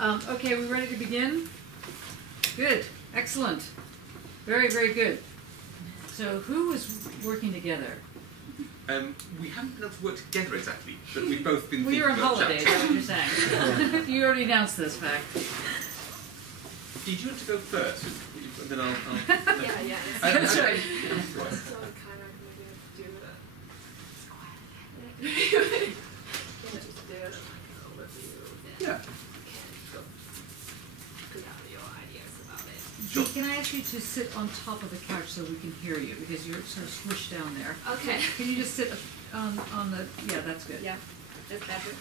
Okay, we ready to begin? Good, excellent. Very, very good. So who was working together? We haven't been able to work together exactly, but we've both been We were on holiday, that's what you're saying. You already announced this fact. Did you want to go first? And then I'll Yeah. That's right. So I'm kind of maybe do it. Just do it like an overview. Yeah. Go put out your ideas about it. Sure. Can I ask you to sit on top of the couch so we can hear you, because you're sort of squished down there. Okay. Can you just sit on the, yeah, that's good. Yeah, that's better.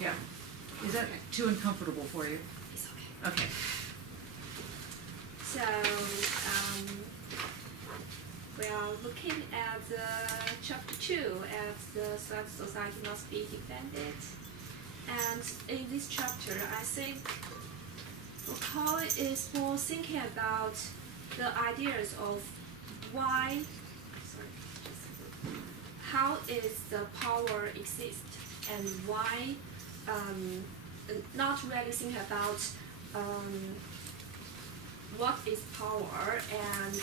Yeah. Is that too uncomfortable for you? It's okay. Okay. So, we are looking at chapter 2 as the society must be defended. And in this chapter, I think Foucault is more thinking about the ideas of why, how is the power exist, and why, not really think about what is power and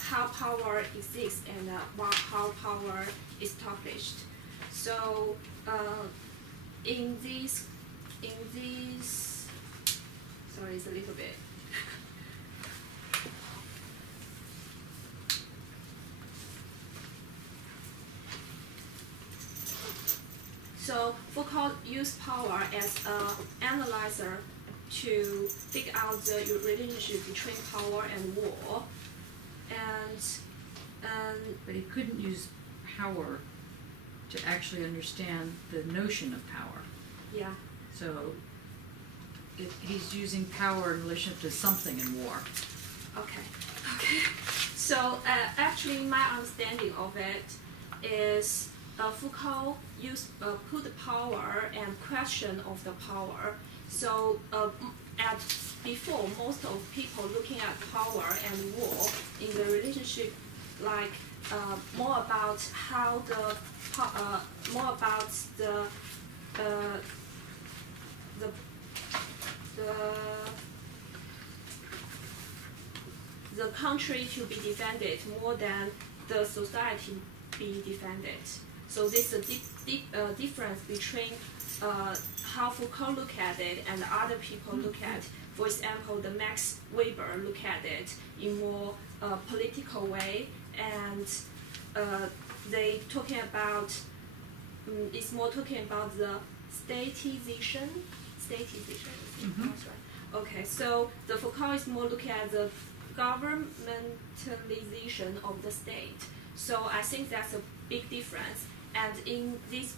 how power exists and how power is established. So in this, sorry, it's a little bit. So Foucault used power as an analyzer to figure out the relationship between power and war, But he couldn't use power to actually understand the notion of power. Yeah. So he's using power in relation to something in war. Okay. So actually, my understanding of it is Foucault put the power and question of the power. So before, most of people looking at power and war in the relationship, like more about how more about the country to be defended more than the society be defended. So this is a difference between how Foucault look at it and other people look at. For example, the Max Weber look at it in more political way, and they talking about it's more talking about the statization. Mm-hmm. That's right. Okay, so the Foucault is more looking at the governmentalization of the state. So I think that's a big difference. And in this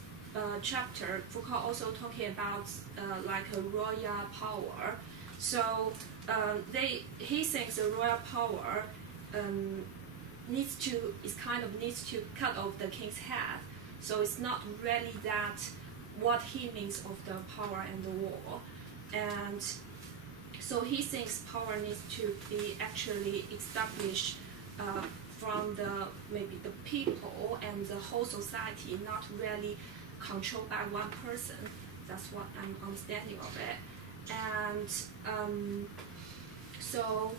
chapter, Foucault also talking about like a royal power. So he thinks the royal power needs to cut off the king's head. So it's not really that what he means of the power and the war. And so he thinks power needs to be actually established from maybe the people and the whole society, not really controlled by one person. That's what I'm understanding of it. And so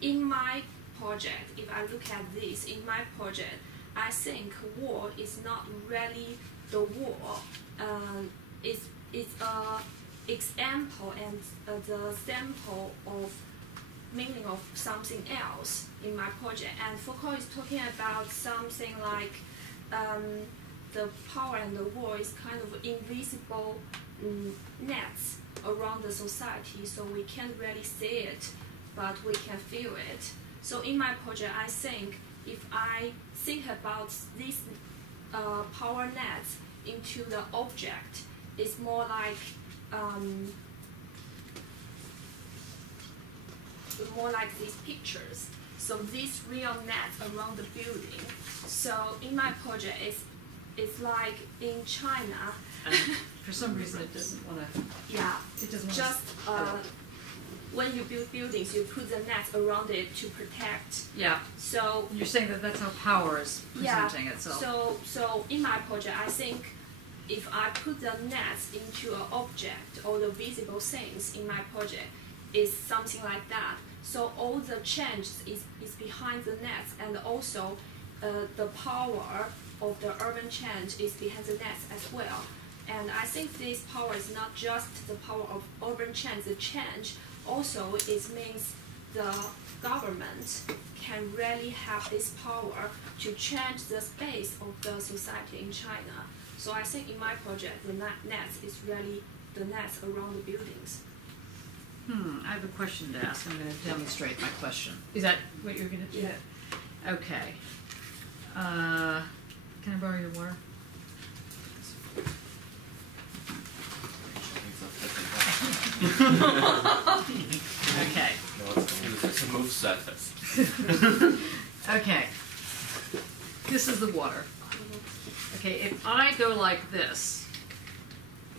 in my project, if I look at this, in my project, I think war is not really the war. It's a example and the sample of meaning of something else in my project. And Foucault is talking about something like the power and the war is kind of invisible nets around the society, so we can't really see it, but we can feel it. So in my project, I think if I think about these power nets into the object, it's more like these pictures. So these real nets around the building. So in my project, it's like in China. For some reason, it doesn't want to. Yeah. It doesn't want just to. when you build buildings, you put the net around it to protect. Yeah. So You're saying that that's how power is presenting itself. So in my project, I think if I put the net into an object or the visible things in my project, is something like that. So all the change is behind the net, and also the power of the urban change is behind the net as well. And I think this power is not just the power of urban change. The change also means the government can really have this power to change the space of the society in China. So I think in my project, the net is really the net around the buildings. I have a question to ask. I'm going to demonstrate my question. Is that what you're going to do? Yeah. Okay. Can I borrow your water? Okay. It's a smooth surface. Okay. This is the water. Okay, if I go like this,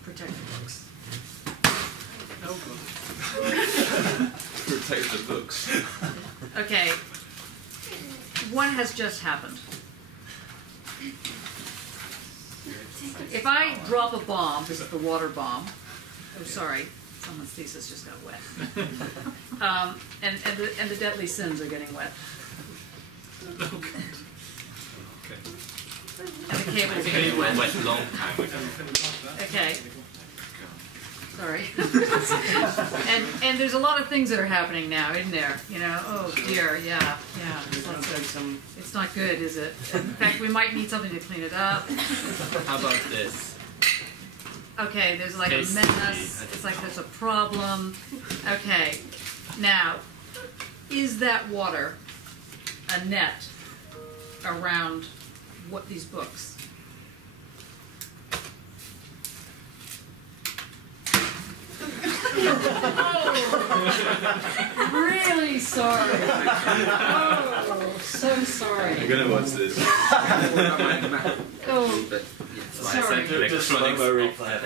protect the books. Protect the books. Okay. What has just happened? If I drop a bomb, this is the water bomb. Oh, sorry, someone's thesis just got wet. And the deadly sins are getting wet. Okay. And the cable is They getting were wet. wet long time ago. Okay. Sorry. and there's a lot of things that are happening now, isn't there? You know, oh dear, yeah. It's not good, is it? In fact, we might need something to clean it up. How about this? Okay, there's like a mess. It's like there's a problem. Okay, now, is that water a net around what these books? Oh, really sorry. Oh, so sorry. I'm gonna watch this. Oh, sorry. Just slow-mo replay.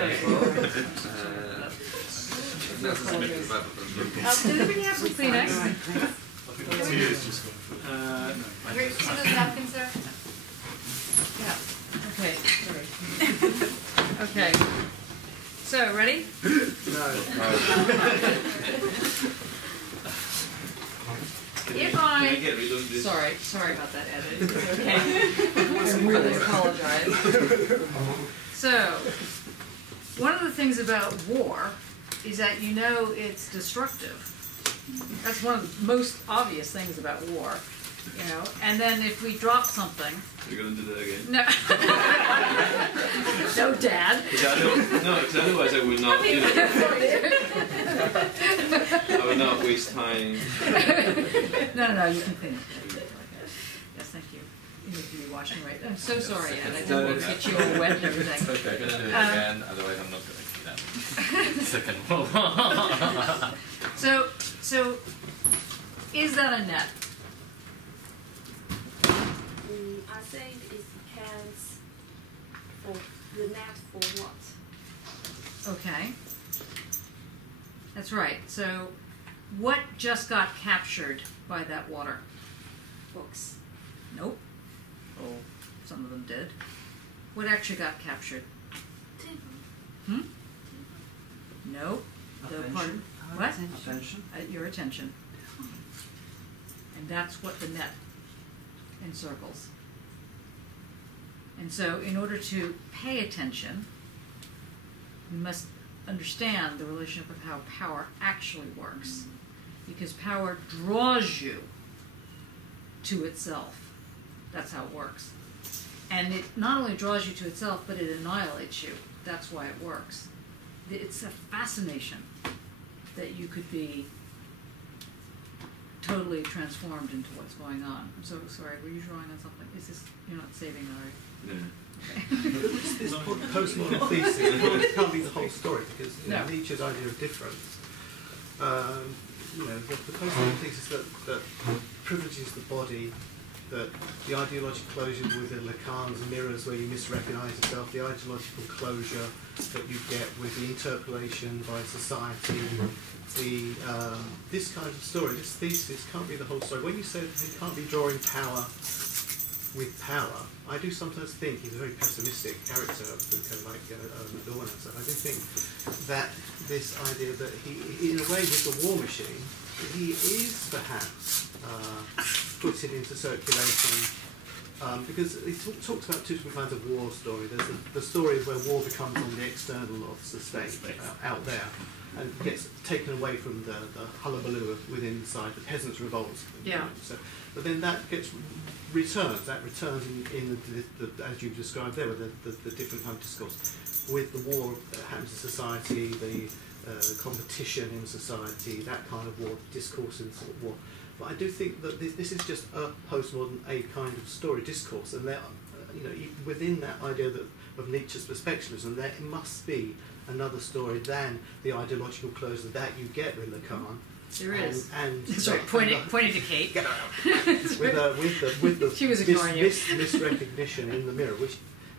Did everybody have some Kleenex? Great, see those napkins there? Yeah. Okay, sorry. Okay. So, ready? If I... Sorry about that edit. It's okay. I really apologize. So, one of the things about war is that you know it's destructive. That's one of the most obvious things about war, you know. And then if we drop something... You're gonna do that again? No. No, Dad. Because otherwise I would not, I would not waste time. No, you can finish. Yes, thank you. You need to be washing right. I'm so sorry, Ed. I didn't want to get you all wet and everything. Okay, I'm gonna do it again, otherwise I'm not gonna do that. Second one. So, is that a net? I think it depends for the net for what. Okay. That's right. So, what just got captured by that water? Books. Nope. Oh, some of them did. What actually got captured? Nope. Attention. What? Attention. Your attention. And that's what the net encircles. And so, in order to pay attention, we must understand the relationship of how power actually works. Because power draws you to itself. That's how it works. And it not only draws you to itself, but it annihilates you. That's why it works. It's a fascination that you could be totally transformed into what's going on. I'm so sorry, were you drawing on something? Is this, you're not saving that, are you? No. This postmodern thesis can't be the whole story, because Nietzsche's idea of difference, the postmodern thesis that privileges the body that the ideological closure with Lacan's mirrors where you misrecognise yourself, the ideological closure that you get with the interpolation by society, this kind of story, this thesis can't be the whole story. When you said it can't be drawing power with power, I do sometimes think he's a very pessimistic character, Foucault, like Adorno. So I do think that this idea that he, in a way, with the war machine, he is perhaps putting into circulation, because he talks about two different kinds of war story. There's the story where war becomes on the external of the state, out there, and gets taken away from the hullabaloo within inside, the peasants' revolts. Yeah. So, but then that gets returns. That returns in the as you've described there, with the different kind of discourse, with the war that happens in society, the competition in society, that kind of war, discourse in sort of war. But I do think that this is just a postmodern, a kind of story discourse, and there, within that idea of Nietzsche's perspectivalism, there must be another story than the ideological closure that you get with Lacan. There is. And sorry, pointing to Kate. with the she was ignoring you. misrecognition in the mirror,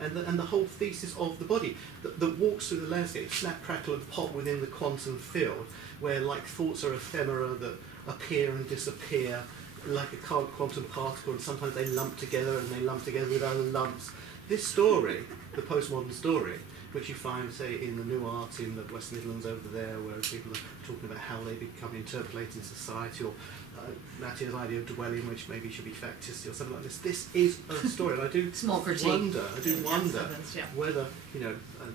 and the whole thesis of the body that walks through the landscape, snap, crackle, and pop within the quantum field, where like thoughts are ephemera that appear and disappear, like a quantum particle, and sometimes they lump together and they lump together with other lumps. This story, the postmodern story, which you find, say, in the New Art in the West Midlands over there, where people are talking about how they become interpolated in society, or Mathieu's idea of dwelling, which maybe should be factious or something like this. This is a story, and I do Small critique. wonder Yeah. whether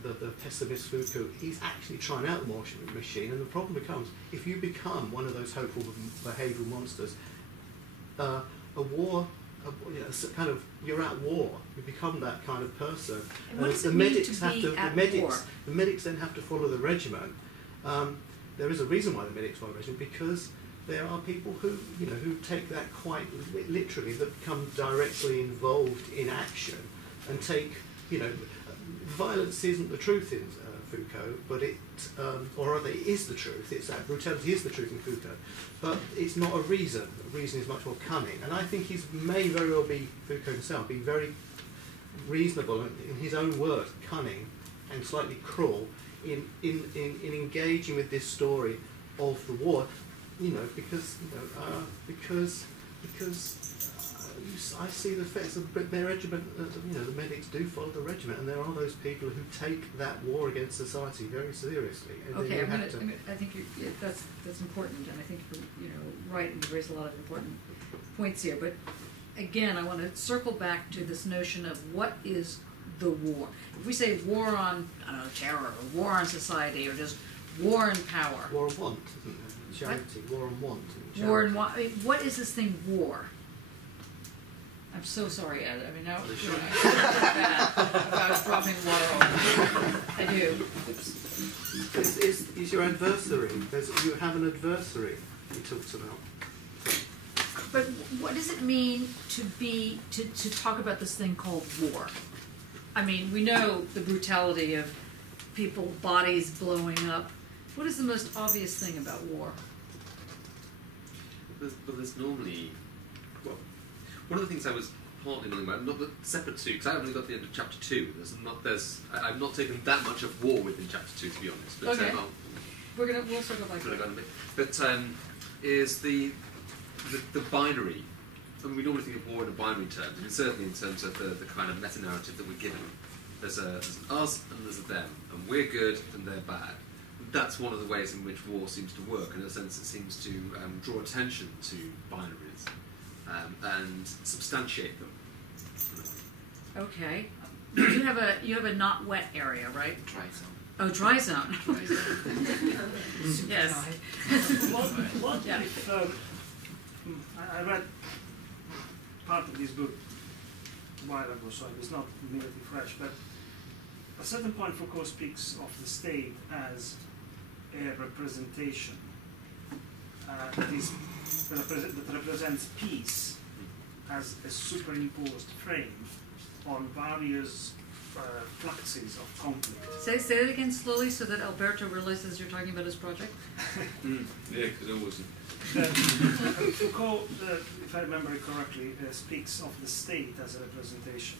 the pessimist Foucault is actually trying out the war machine, and the problem becomes if you become one of those hopeful behavioural monsters, you're at war. You become that kind of person. And what does it mean to be at war? The medics then have to follow the regiment. There is a reason why the medics follow the regiment, because there are people who take that quite literally, that become directly involved in action and take, violence isn't the truth in Foucault, but or rather it is the truth. It's that brutality is the truth in Foucault, but it's not a reason. The reason is much more cunning, and I think he may very well be, Foucault himself, be very reasonable in his own words, cunning and slightly cruel in engaging with this story of the war, because I see the effects of their regiment. The medics do follow the regiment, and there are those people who take that war against society very seriously. And Okay, I think that's important, and I think you're right, and you raise a lot of important points here. But again, I want to circle back to this notion of what is the war. If we say war on, terror, or war on society, or just war and power. War and want, isn't it? Charity, war and want. War and want. What is this thing, war? I'm so sorry, Ed. I mean, now I feel bad about dropping water on. I do. It's your adversary. You have an adversary, he talks about. But what does it mean to talk about this thing called war? I mean, we know the brutality of people, bodies blowing up. What is the most obvious thing about war? There's normally, one of the things I was partly wondering about, not the separate two, because I haven't really got to the end of chapter 2. I've not taken that much of war within chapter 2, to be honest. But, okay. We'll circle back to that. But is the binary. I mean, we normally think of war in a binary terms, and certainly in terms of the kind of meta-narrative that we're given. There's an us and there's a them, and we're good and they're bad. That's one of the ways in which war seems to work. In a sense, it seems to draw attention to binaries and substantiate them. Okay. You have a not wet area, right? Dry zone. Oh, dry zone. Yes. What Yeah. if I read part of this book a while ago, so it was not immediately fresh, but at a certain point Foucault speaks of the state as a representation that represents peace as a superimposed frame on various fluxes of conflict. Say that again slowly so that Alberto realizes you're talking about his project. Yeah, because it was. Foucault, if I remember it correctly, speaks of the state as a representation.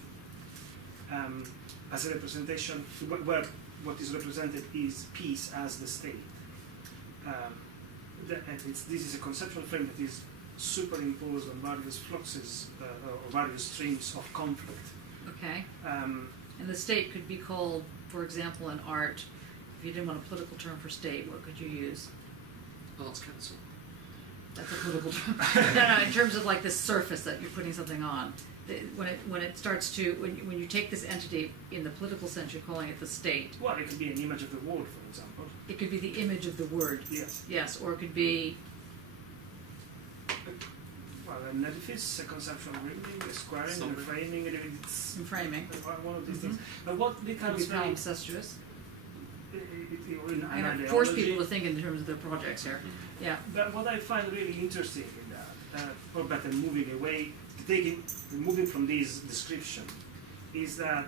Where what is represented is peace as the state. This is a conceptual frame that is superimposed on various fluxes or various streams of conflict. Okay. And the state could be called, for example, in art, if you didn't want a political term for state, what could you use? Arts Council. That's a political term. No, in terms of like this surface that you're putting something on. When it starts to, when you take this entity in the political sense, you're calling it the state. Well, it could be an image of the word, for example. It could be the image of the word. Yes. Yes, or it could be... Well, an edifice, a conceptual ribbing, a squaring, a framing, it's... Framing. One of these things. But what becomes It's very now... incestuous. I force people to think in terms of their projects here. Yeah. But what I find really interesting in that, or better, moving from this description, is that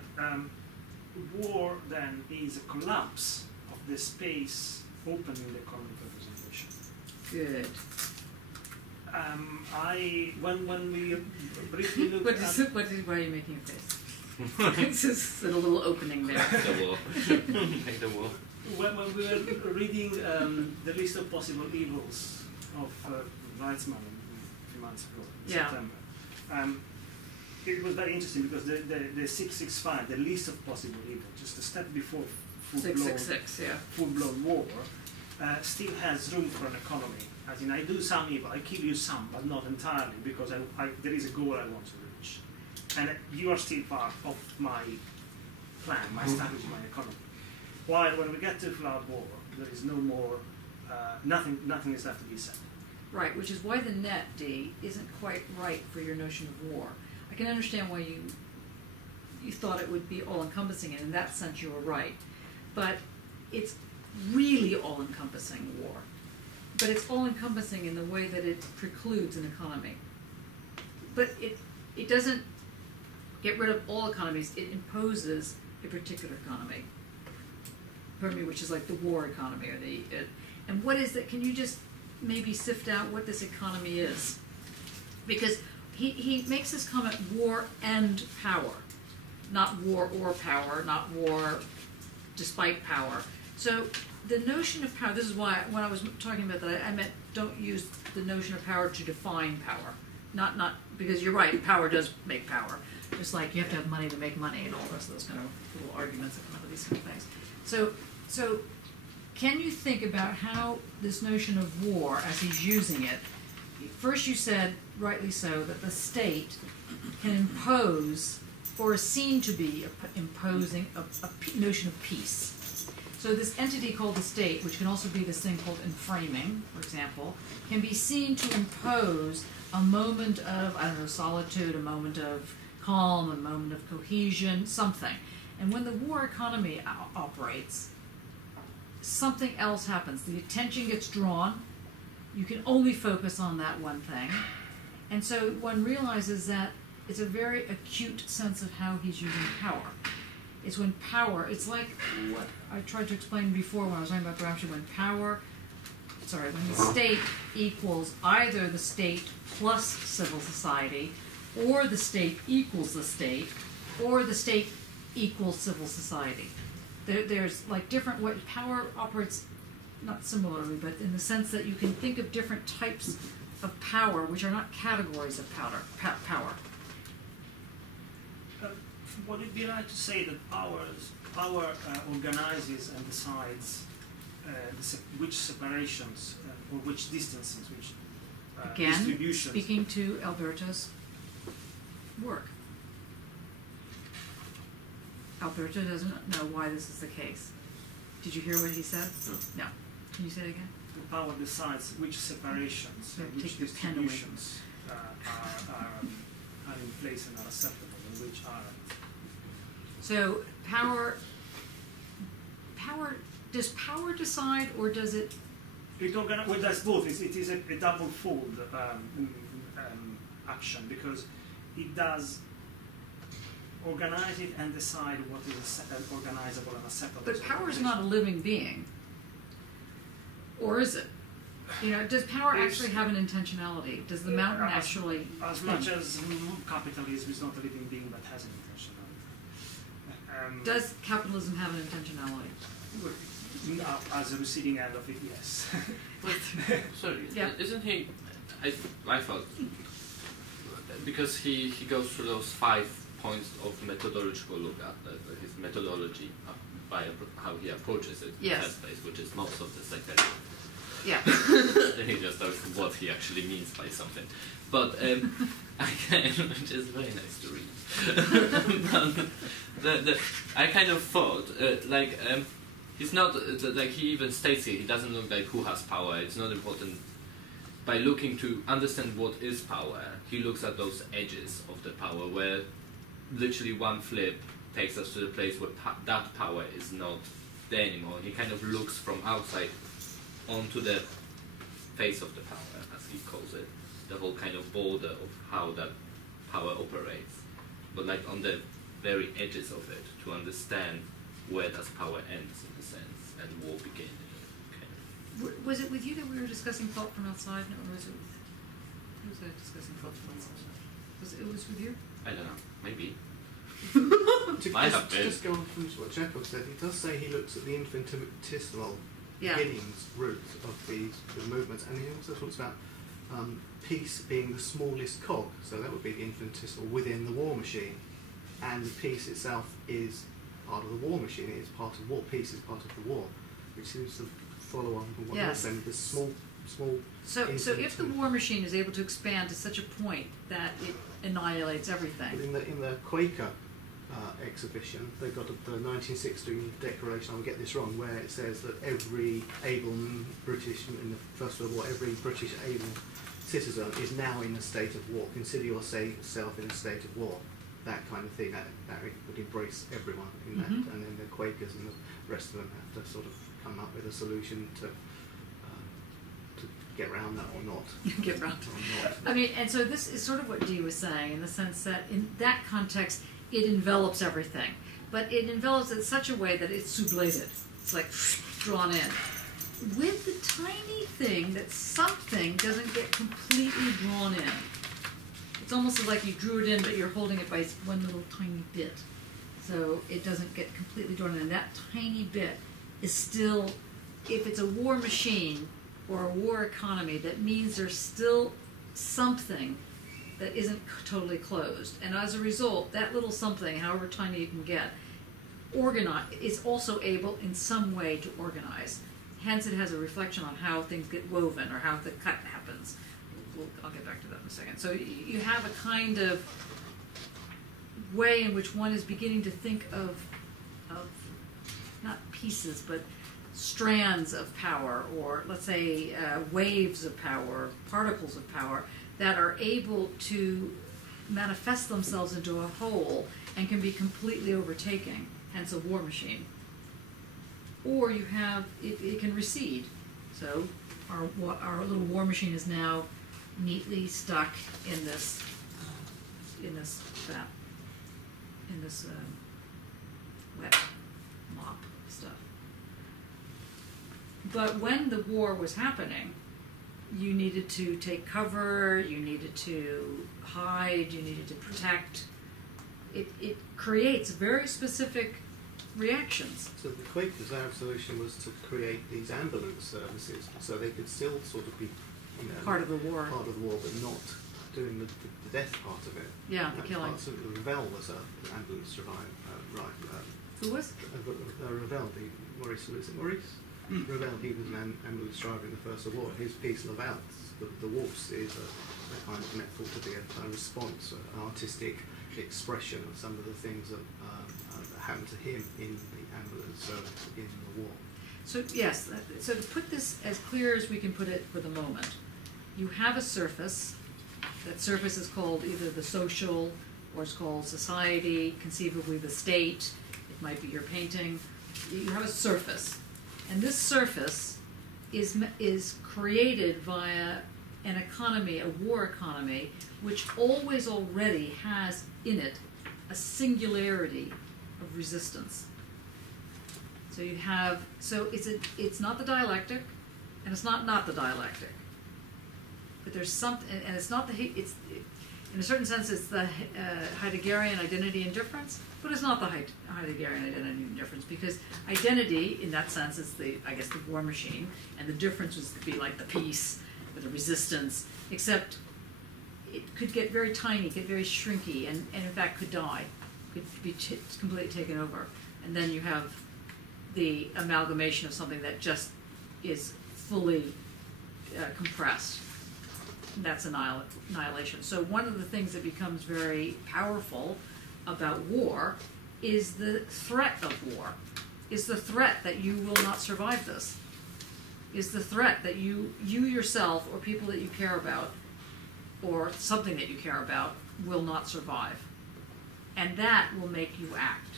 war then is a collapse of the space open in the economic representation. Good. When we briefly look at... Why are you making a face? It's just a little opening there. The wall. Make the wall. When we were reading the list of possible evils of Weizmann a few months ago, in September, it was very interesting because the 665, the list of possible evils, just a step before full-blown war, still has room for an economy. As in, I do some evil, I kill you some, but not entirely, because there is a goal I want to reach. And you are still part of my plan, my strategy, my economy. While when we get to full-out war, there is no more, nothing is left to be said. Right, which is why the net, D, isn't quite right for your notion of war. I can understand why you thought it would be all-encompassing, and in that sense you were right. But it's really all-encompassing war. But it's all-encompassing in the way that it precludes an economy. But it doesn't get rid of all economies, it imposes a particular economy. Pardon me, which is like the war economy, or and what is that? Can you just maybe sift out what this economy is? Because he makes this comment: war and power, not war or power, not war despite power. So the notion of power. This is why when I was talking about that, I meant don't use the notion of power to define power. Not because you're right. Power does make power. Just like you have to have money to make money, and all the rest of those kind of little arguments that come out of these kind of things. So can you think about how this notion of war, as he's using it, first you said, rightly so, that the state can impose, or is seen to be imposing, a notion of peace. So this entity called the state, which can also be this thing called enframing, for example, can be seen to impose a moment of, I don't know, solitude, a moment of calm, a moment of cohesion, something. And when the war economy operates, something else happens. The attention gets drawn. You can only focus on that one thing. And so one realizes that it's a very acute sense of how he's using power. It's when power, it's like what I tried to explain before when I was talking about Gramsci, when the state equals either the state plus civil society, or the state equals the state, or the state equals civil society. There's like different ways. Power operates not similarly, but in the sense that you can think of different types of power, which are not categories of power. Would it be right to say that power organizes and decides which separations or which distances, which distributions? Again, speaking to Alberto's work. Alberto doesn't know why this is the case. Did you hear what he said? No. Can you say it again? The power decides which separations, which distributions are in place and are acceptable, and which aren't. So power. Does power decide, or does it? Well, that's both. It is a double-fold action, because it does organize it and decide what is organizable and acceptable. But power is not a living being, or is it? does power Yes. actually have an intentionality? Does the mountain actually As think? much as capitalism is not a living being that has an intentionality. Does capitalism have an intentionality? As a receiving end of it, yes. So Yeah. isn't he? I thought because he goes through those 5 points of methodological look at his methodology by how he approaches it in Yes. that place, which is most of the second. Yeah. Then he just knows what he actually means by something. But which is very nice to read. But I kind of thought he's not like he even states here. He doesn't look like who has power. It's not important. By looking to understand what is power, he looks at those edges of the power where literally one flip takes us to the place where that power is not there anymore. He kind of looks from outside onto the face of the power, as he calls it, the whole kind of border of how that power operates, but like on the very edges of it to understand where does power ends in a sense and war begin. Was it with you that we were discussing thought from outside? No, or was it? Who was that discussing thought from outside? It was with you? I don't know, maybe. To just go on from what Jacob said, he does say he looks at the infinitesimal beginnings, roots of the movements, and he also talks about peace being the smallest cog, so that would be the infinitesimal within the war machine, and the peace itself is part of the war machine, it is part of war, peace is part of the war, which seems to follow on from what you're saying, this small So if the war machine is able to expand to such a point that it annihilates everything. But in the Quaker exhibition, they've got the 1916 declaration, I will get this wrong, where it says that every able British, in the First World War, every British able citizen is now in a state of war. Consider yourself in a state of war. That kind of thing, that would embrace everyone in that. And then the Quakers and the rest of them have to sort of come up with a solution to get around that or not. Get around. Or not. I mean, and so this is sort of what Dee was saying, in the sense that in that context, it envelops everything. But it envelops it in such a way that it's sublated. It's like drawn in. With the tiny thing that something doesn't get completely drawn in. It's almost like you drew it in, but you're holding it by one little tiny bit. So it doesn't get completely drawn in. And that tiny bit is still, if it's a war machine or a war economy, that means there's still something that isn't totally closed. And as a result, that little something, however tiny you can get, is also able in some way to organize. Hence, it has a reflection on how things get woven or how the cut happens. I'll get back to that in a second. So you have a kind of way in which one is beginning to think of not pieces, but strands of power, or let's say waves of power, particles of power, that are able to manifest themselves into a whole and can be completely overtaking, hence a war machine. Or you have, it can recede. So our little war machine is now neatly stuck in this wet mop stuff. But when the war was happening, you needed to take cover, you needed to hide, you needed to protect. It creates very specific reactions. So the Quakers' solution was to create these ambulance services, so they could still sort of be, Part of the war, but not doing the death part of it. Yeah, the killing. So Ravel was an ambulance survivor, Who was? Ravel, Maurice, was it Maurice? Ravel, he was an ambulance driver in the First World War. His piece Laval, the waltz, is a kind of metaphor to be a response, an artistic expression of some of the things that happened to him in the ambulance service in the war. So yes, so to put this as clear as we can put it for the moment, you have a surface. That surface is called either the social, or it's called society, conceivably the state. It might be your painting. You have a surface, and this surface is created via an economy, a war economy, which always already has in it a singularity of resistance. So you have, it's not the dialectic, And it's not the dialectic. But there's something, and it's not the, it's, in a certain sense, it's the Heideggerian identity and difference, but it's not the Heideggerian identity and difference, because identity, in that sense, is the, I guess, the war machine, and the difference would be like the peace, or the resistance, except it could get very tiny, get very shrinky, and in fact could die, could be completely taken over. And then you have the amalgamation of something that just is fully compressed. That's annihilation. So one of the things that becomes very powerful about war is the threat of war, is the threat that you will not survive this, is the threat that you yourself or people that you care about or something that you care about will not survive. And that will make you act.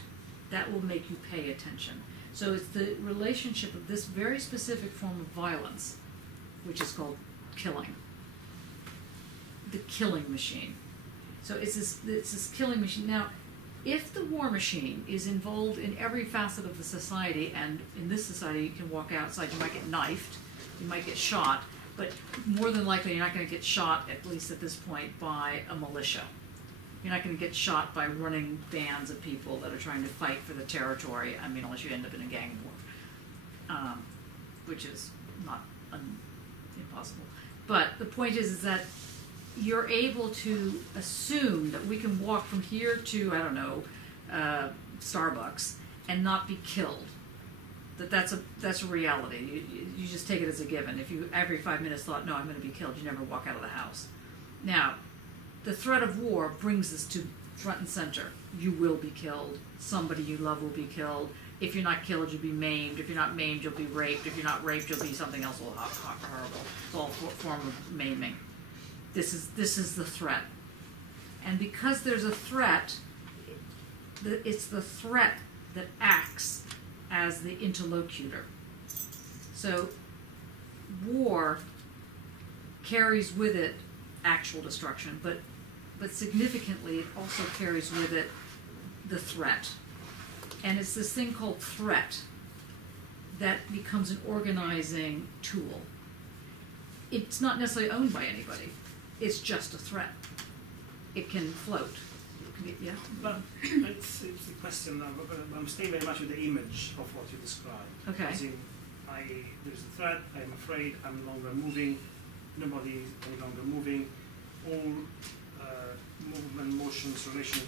That will make you pay attention. So it's the relationship of this very specific form of violence, which is called killing. The killing machine. So it's this killing machine. Now, if the war machine is involved in every facet of the society, and in this society you can walk outside, you might get knifed, you might get shot, but more than likely you're not going to get shot, at least at this point, by a militia. You're not going to get shot by running bands of people that are trying to fight for the territory, I mean, unless you end up in a gang war, which is not impossible. But the point is that you're able to assume that we can walk from here to, I don't know, Starbucks and not be killed. That's a reality. You just take it as a given. If you every 5 minutes thought, no, I'm going to be killed, you never walk out of the house. Now, the threat of war brings this to front and center. You will be killed. Somebody you love will be killed. If you're not killed, you'll be maimed. If you're not maimed, you'll be raped. If you're not raped, you'll be something else horrible. It's all a form of maiming. This is the threat. And because there's a threat, it's the threat that acts as the interlocutor. So war carries with it actual destruction, but significantly it also carries with it the threat. And it's this thing called threat that becomes an organizing tool. It's not necessarily owned by anybody. It's just a threat. It can float. Yeah? But it's a question now, but I'm staying very much with the image of what you described. Okay. As in, there's a threat, I'm afraid, I'm no longer moving, nobody is any longer moving, all movement, motions, relation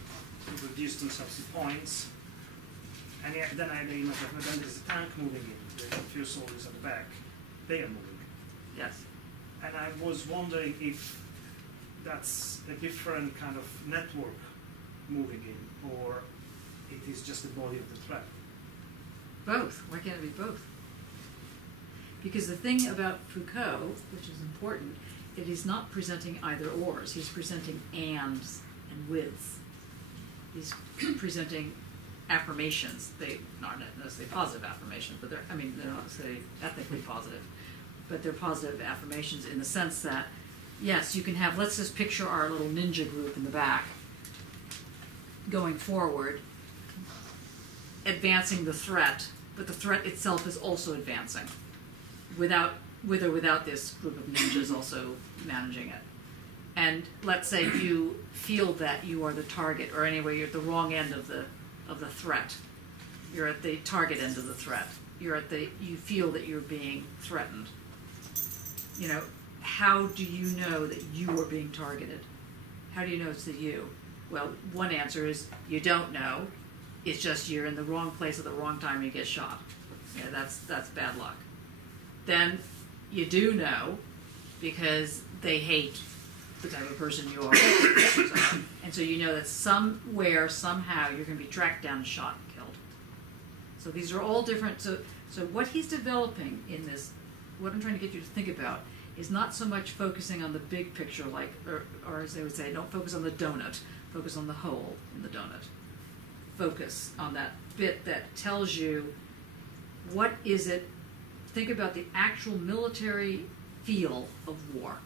reduce themselves to points, and yet, then I had the image of then there's a tank moving in, there's a few soldiers at the back, they are moving. Yes. And I was wondering if that's a different kind of network moving in, or it is just the body of the threat. Both. Why can't it be both? Because the thing about Foucault, which is important, it is not presenting either ors. He's presenting ands and withs. He's presenting affirmations. They aren't necessarily positive affirmations, but they're not necessarily ethically positive, but they're positive affirmations in the sense that, yes, you can have, let's just picture our little ninja group in the back going forward, advancing the threat, but the threat itself is also advancing, with or without this group of ninjas also managing it. And let's say you feel that you are the target, or anyway, you're at the wrong end of the threat. You're at the target end of the threat. You feel that you're being threatened. You know, how do you know that you are being targeted? How do you know it's the you? Well, one answer is you don't know. It's just you're in the wrong place at the wrong time and you get shot. Yeah, that's bad luck. Then you do know because they hate the type of person you are. And so you know that somewhere, somehow, you're going to be tracked down, shot, and killed. So these are all different. So what he's developing in this, what I'm trying to get you to think about, is not so much focusing on the big picture, like, or as they would say, don't focus on the donut, focus on the hole in the donut. Focus on that bit that tells you what is it. Think about the actual military feel of war,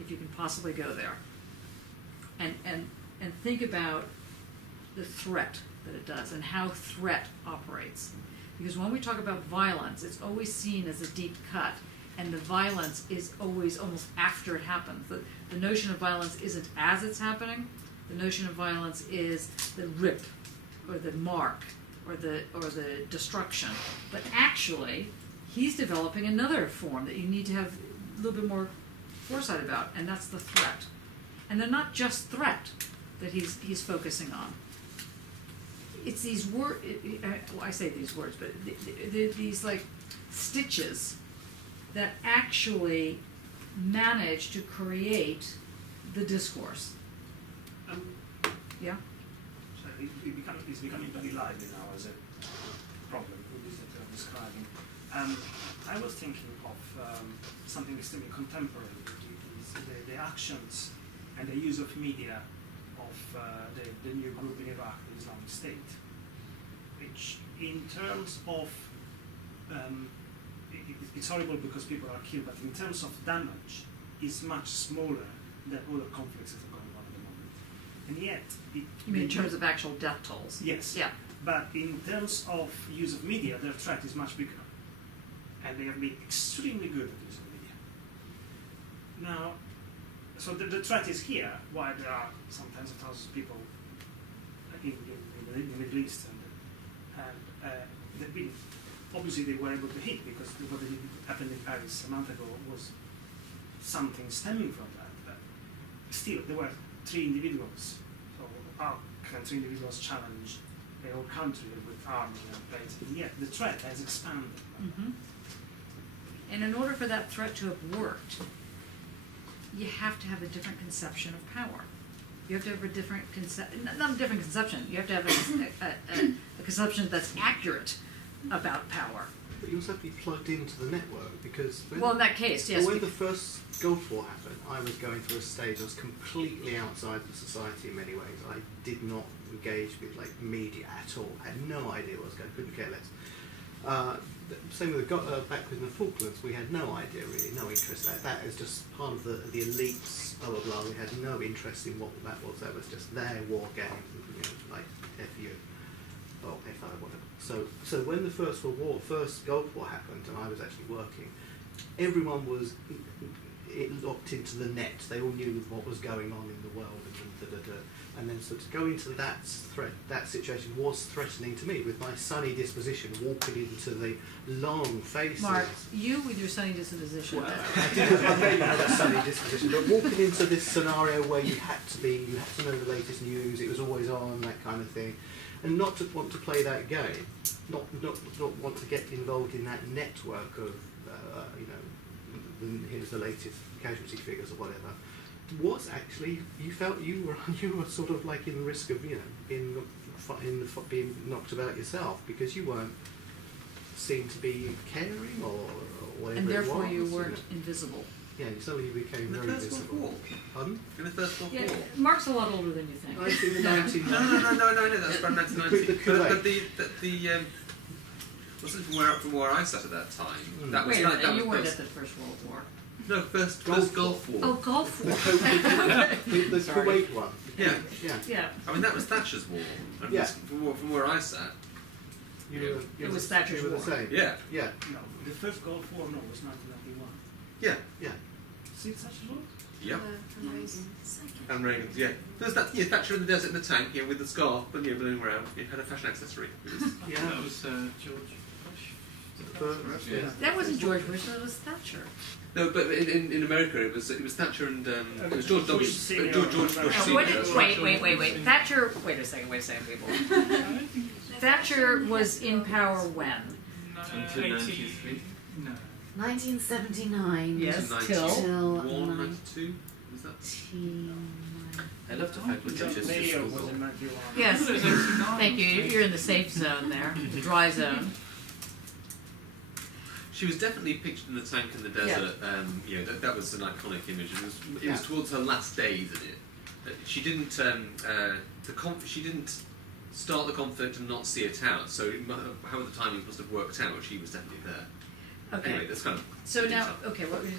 if you can possibly go there, and think about the threat that it does and how threat operates. Because when we talk about violence, it's always seen as a deep cut. and the violence is always almost after it happens. The notion of violence isn't as it's happening. The notion of violence is the rip, or the mark, or the destruction. But actually, he's developing another form that you need to have a little bit more foresight about, and that's the threat. And they're not just threat that he's focusing on. It's these words. Well, I say these words, but these like stitches that actually manage to create the discourse. Yeah. So it's becoming very lively now as a problem that you're describing. I was thinking of something extremely contemporary. The actions and the use of media of the new group in Iraq, the Islamic State, which in terms of it's horrible because people are killed, but in terms of damage, is much smaller than other conflicts that are going on at the moment. And yet, You mean in terms of actual death tolls? yes. Yeah. But in terms of use of media, their threat is much bigger, and they have been extremely good at using media. Now, so the threat is here. While there are some tens of thousands of people in the Middle East, and they've been. Obviously, they were able to hit because what happened in Paris a month ago was something stemming from that. But still, there were 3 individuals. So how can 3 individuals challenge the whole country with army and planes? And yet, the threat has expanded. Mm-hmm. And in order for that threat to have worked, you have to have a different conception of power. You have to have a different not a different conception. You have to have a conception that's accurate about power. But you also have to be plugged into the network because Well, in that case, yes. when the first Gulf War happened, I was going through a stage I was completely outside of society in many ways. I did not engage with like media at all. I had no idea what was going on, couldn't care less. Same with back with the Falklands, we had no idea really, no interest. That is just part of the elites, blah blah blah. We had no interest in what that was. That was just their war games, you know, like FU or FI, whatever. So when the first Gulf War happened, and I was actually working, everyone was locked into the net. They all knew what was going on in the world, and then so to go into that situation was threatening to me with my sunny disposition, walking into the long faces. Mark, you with your sunny disposition. Well, I maybe had a sunny disposition, but walking into this scenario where you had to know the latest news, it was always on, that kind of thing, and not to want to play that game, not want to get involved in that network of, here's the latest casualty figures or whatever, was actually, you felt you were sort of like in the risk of, being knocked about yourself because you weren't seen to be caring or whatever. And therefore it was, you weren't invisible. Yeah, suddenly you became very visible. Pardon? In the First Gulf Yeah, War. Mark's a lot older than you think. 1990. No, that's around 1990. The But wasn't from where I sat at that time. That was Wait a minute, that you was weren't at the First World War. No, first Gulf War. Oh, Gulf War. the Kuwait one. Yeah. Yeah. I mean, that was Thatcher's war. And Yeah. From where I sat. It was Thatcher's you were war. the same. Yeah. Yeah. No, the first Gulf War, no, was 1991. Yeah. Yeah. See Thatcher's war? Yep. Amazing. And Reagan's, yeah. There's that, Thatcher in the desert in the tank, with the scarf, but ballooning around. It had a fashion accessory. Yeah. That was George Bush. Yeah. That wasn't George Bush, that was Thatcher. No, but in America it was Thatcher and it was George W. Bush Senior. George Bush No, Senior. Wait. Thatcher, wait a second, people. Thatcher was in power when? Until 93. No. 1979. Yes, till 91, 92? Is that? 19. I love the fact that Thatcher's just Mayor was Google. in 91. Yes, I thought it was 89. thank you. You're in the safe zone there, the dry zone. She was definitely pictured in the tank in the desert. That was an iconic image. It was towards her last days in it. She didn't she didn't start the conflict and not see it out. So how the timing must have worked out. She was definitely there. Okay. Anyway, that's kind of. So now, okay, what was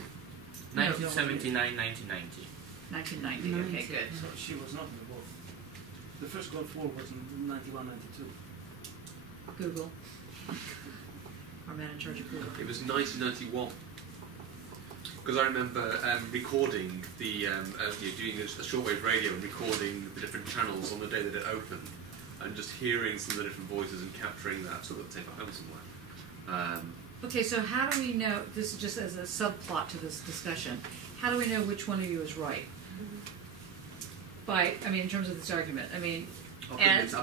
1979, 1990. 1990? Okay, good. So she was not in the war. The first Gulf War was in 91, 92. Google. Our man in charge of Google. It was 1991. because I remember recording the doing a shortwave radio and recording the different channels on the day that it opened, and just hearing some of the different voices and capturing that sort of tape at home somewhere. Okay, so how do we know, this is just as a subplot to this discussion, how do we know which one of you is right? In terms of this argument, I'll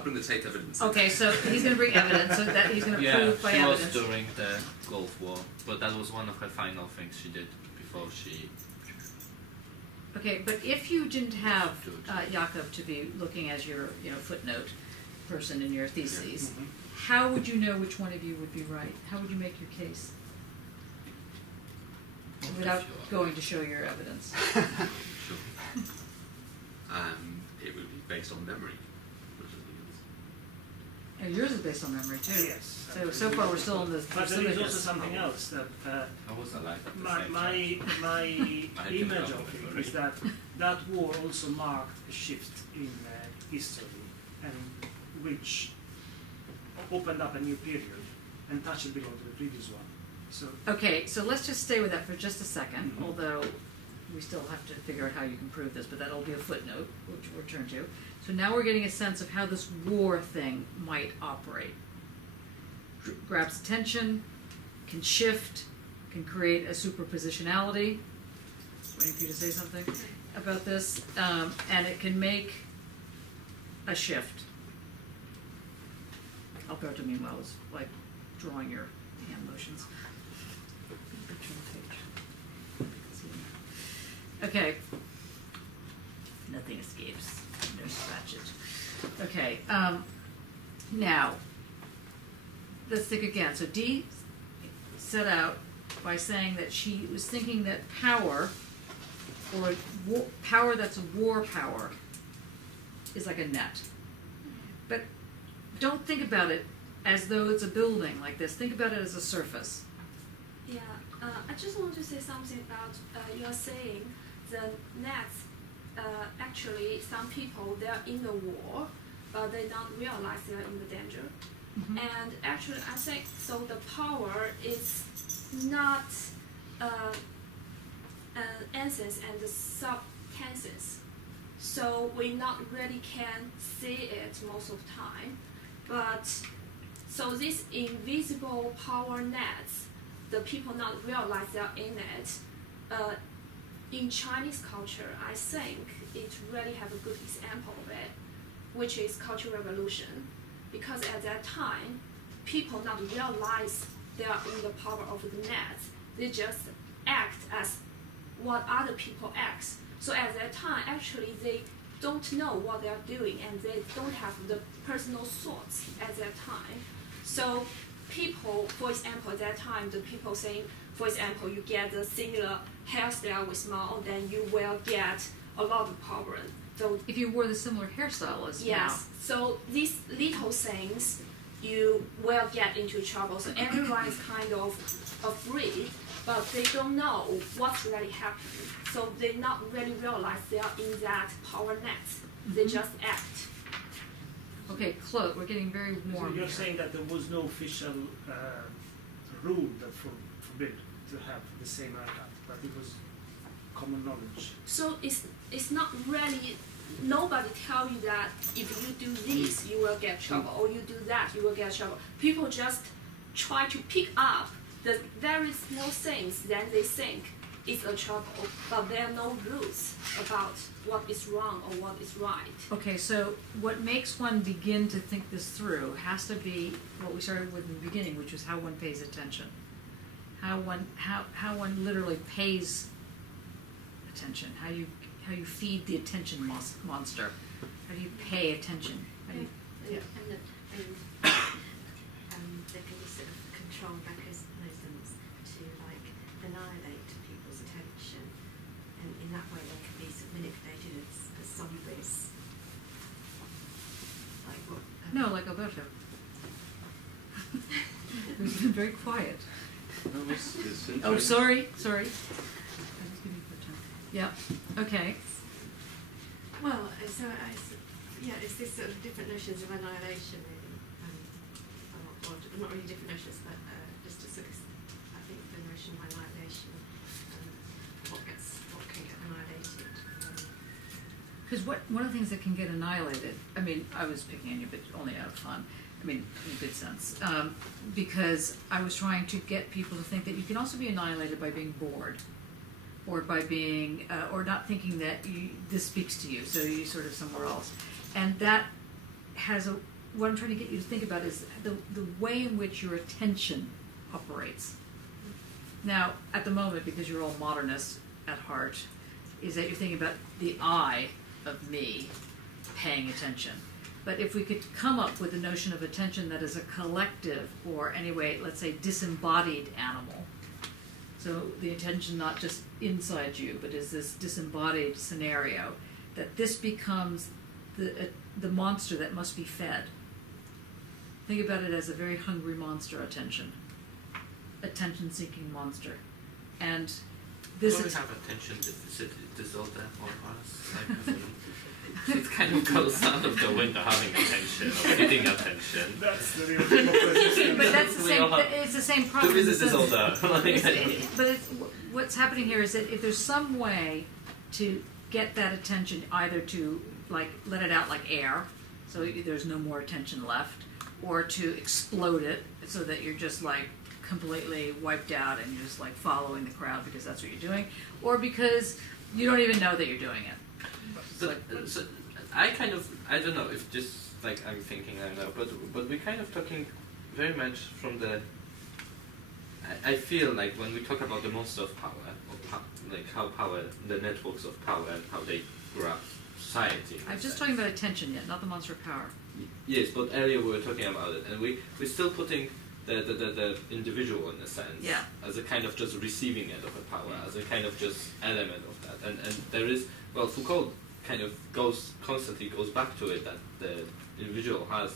bring the tape evidence. Okay, so he's going to bring evidence, so that he's going to prove by evidence. She was during the Gulf War, but that was one of her final things she did before she... Okay, but if you didn't have Jakob to be looking as your footnote person in your theses, how would you know which one of you would be right? How would you make your case? Without going to show your evidence. Sure. It would be based on memory. Yours is based on memory too. Yes. So far we're still in the. But there is also something else that I was alive at the my image of it is that that war also marked a shift in history, and which opened up a new period and touched a bit on the previous one. So okay, so let's just stay with that for just a second, although we still have to figure out how you can prove this, but that'll be a footnote, which we'll return to. So now we're getting a sense of how this war thing might operate. Grabs attention, can shift, can create a superpositionality. Waiting for you to say something about this. And it can make a shift. Alberto, meanwhile, is like drawing your hand motions. Okay. Nothing escapes. No scratches. Okay. Now, let's think again. So Dee set out by saying that she was thinking that power, or power that's a war power, is like a net. But don't think about it as though it's a building like this. Think about it as a surface. Yeah, I just want to say something about you're saying the nets. Actually, some people, they're in the war, but they don't realize they're in the danger. And actually, I think so the power is not answers and the subtenses. So we not really can see it most of the time. But so these invisible power nets, the people not realize they're in it. In Chinese culture, I think it really have a good example of it, which is Cultural Revolution. Because at that time, people not realize they are in the power of the net. They just act as what other people act. So at that time, actually, they don't know what they are doing, and they don't have the personal thoughts at that time. So people, for example, at that time, the people saying, for example, you get a similar hairstyle with Mao, then you will get a lot of power. So if you wore the similar hairstyle as yes, Mao. so these little things, you will get into trouble. So everyone is kind of afraid, but they don't know what's really happening. So they not really realize they are in that power net. They just act. Okay, Claude, we're getting very warm. So you're here. saying that there was no official rule that forbid to have the same haircut, but it was common knowledge. So it's not really, nobody tell you that if you do this, you will get trouble, or you do that, you will get trouble. People just try to pick up the very small things, then they think it's a trouble, but there are no rules about what is wrong or what is right. Okay, so what makes one begin to think this through has to be what we started with in the beginning, which was how one pays attention. How one literally pays attention. How you feed the attention monster. How do you pay attention? How do you, yeah. There can be sort of control mechanisms to like annihilate people's attention, and in that way they can be sort of manipulated as zombies. Like what? No, like Alberto. Who's been very quiet. Oh, sorry. I was giving you a time. Yeah. Okay. Well, so it's this sort of different notions of annihilation, really. Or not really different notions, but just a sort of, I think, the notion of annihilation what can get annihilated. Because one of the things that can get annihilated, I mean, I was picking on you, but only out of fun. I mean, in a good sense, because I was trying to get people to think that you can also be annihilated by being bored, or by being, or not thinking that this speaks to you, so you're sort of somewhere else, and that has a. What I'm trying to get you to think about is the way in which your attention operates. Now, at the moment, because you're all modernists at heart, is that you're thinking about the I of me paying attention. But if we could come up with a notion of attention that is a collective, or anyway, let's say disembodied animal, so the attention not just inside you, but is this disembodied scenario, that this becomes the monster that must be fed. Think about it as a very hungry monster, attention-seeking monster. And this Do we have attention deficit disorder or us? It kind of goes out of the window having attention or needing attention. That's the real problem. But that's the same. It's the same problem. There is a disorder. But what's happening here is that if there's some way to get that attention, either to like let it out like air, so there's no more attention left, or to explode it so that you're just like completely wiped out and you're just like following the crowd because that's what you're doing, or because you don't even know that you're doing it. So I don't know if just like I'm thinking, I don't know, but we're kind of talking very much from the. I feel like when we talk about the monster of power, like how power, the networks of power, and how they grab society. I'm just talking about attention yet, not the monster of power. Yes, but earlier we were talking about it, and we're still putting the individual in a sense, yeah, as a kind of just receiving end of a power, as a kind of just element of that, and there is, well, Foucault kind of constantly goes back to it, that the individual has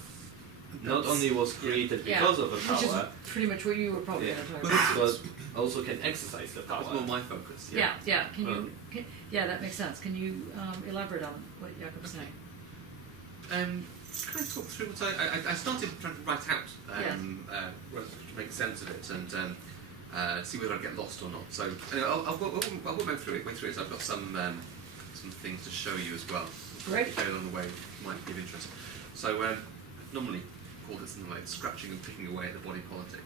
not only was created because of a power, which is pretty much what you were probably going to talk about, but also can exercise the power. That was more my focus. Yeah. That makes sense. Can you elaborate on what Jakob's saying? Can I talk through what I started trying to write out to make sense of it and see whether I get lost or not. So I'll go through it. So I've got some things to show you as well. Great. Show along the way might be of interest. So normally called it something like scratching and picking away at the body politic.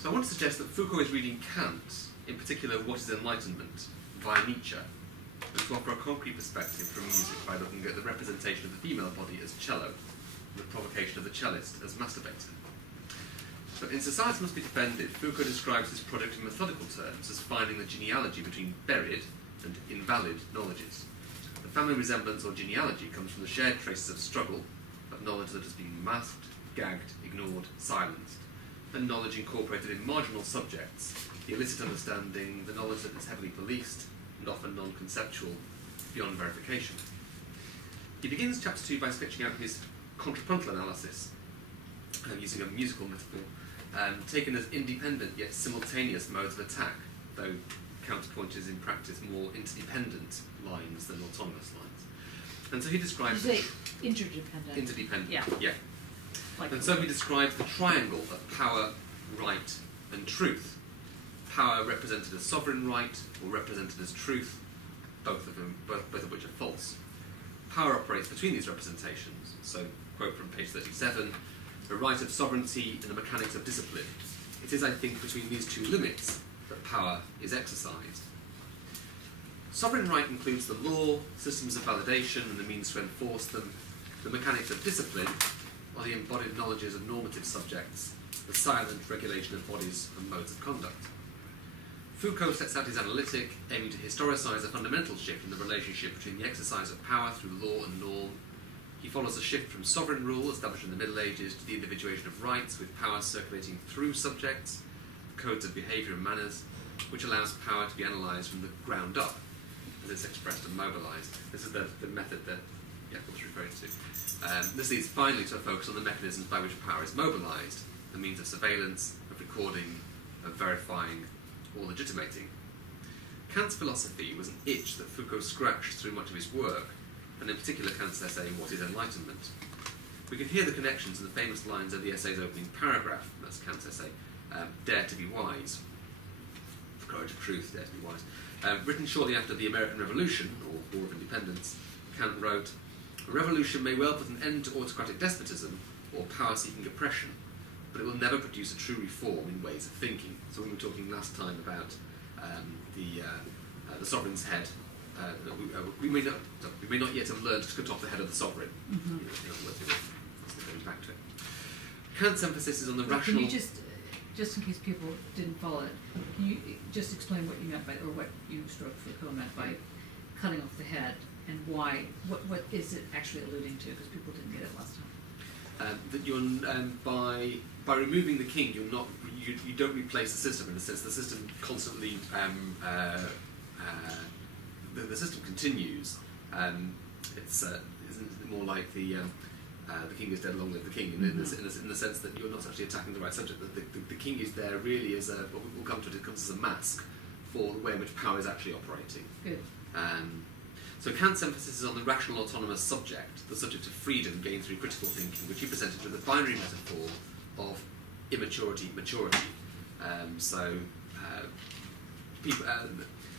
So I want to suggest that Foucault is reading Kant, in particular What is Enlightenment, via Nietzsche, and to offer a concrete perspective from music by looking at the representation of the female body as cello, and the provocation of the cellist as masturbator. So in Society Must Be Defended, Foucault describes this project in methodical terms as finding the genealogy between buried and invalid knowledges. The family resemblance or genealogy comes from the shared traces of struggle, of knowledge that has been masked, gagged, ignored, silenced, and knowledge incorporated in marginal subjects, the illicit understanding, the knowledge that is heavily policed, and often non-conceptual, beyond verification. He begins chapter 2 by sketching out his contrapuntal analysis, using a musical metaphor, taken as independent yet simultaneous modes of attack, though counterpoint is in practice more interdependent lines than autonomous lines. And so he describes... You say interdependent. Interdependent, yeah. Like and so he describes the triangle of power, right, and truth. Power represented as sovereign right, or represented as truth, both of which are false. Power operates between these representations. So, quote from page 37, the right of sovereignty and the mechanics of discipline. It is, I think, between these two limits that power is exercised. Sovereign right includes the law, systems of validation, and the means to enforce them. The mechanics of discipline are the embodied knowledges of normative subjects, the silent regulation of bodies and modes of conduct. Foucault sets out his analytic, aiming to historicise a fundamental shift in the relationship between the exercise of power through law and norm. He follows a shift from sovereign rule, established in the Middle Ages, to the individuation of rights, with power circulating through subjects, codes of behaviour and manners, which allows power to be analysed from the ground up, as it's expressed and mobilised. This is the method that Jakob was referring to. This leads finally to a focus on the mechanisms by which power is mobilised, the means of surveillance, of recording, of verifying, or legitimating. Kant's philosophy was an itch that Foucault scratched through much of his work, and in particular Kant's essay, What is Enlightenment? We can hear the connections in the famous lines of the essay's opening paragraph, that's Kant's essay, Dare to be wise. courage of truth, dare to be wise. Written shortly after the American Revolution, or War of Independence, Kant wrote, "A revolution may well put an end to autocratic despotism or power-seeking oppression, but it will never produce a true reform in ways of thinking." So when we were talking last time about the sovereign's head, we may not yet have learned to cut off the head of the sovereign. Mm-hmm. In other words, it goes back to it. Kant's emphasis is on the Well, rational... Can you just in case people didn't follow it, can you just explain what you meant by, or what you, Foucault meant by cutting off the head, and why, what is it actually alluding to, because people didn't get it last time? That you're by removing the king, you're not you don't replace the system. In a sense, the system constantly the system continues. Isn't it more like the king is dead, long live the king? In the sense that you're not actually attacking the right subject. That the king is there really as a, we'll come to it. It comes as a mask for the way in which power is actually operating. Good. So Kant's emphasis is on the rational autonomous subject, the subject of freedom gained through critical thinking, which he presented with the binary metaphor of immaturity, maturity. People,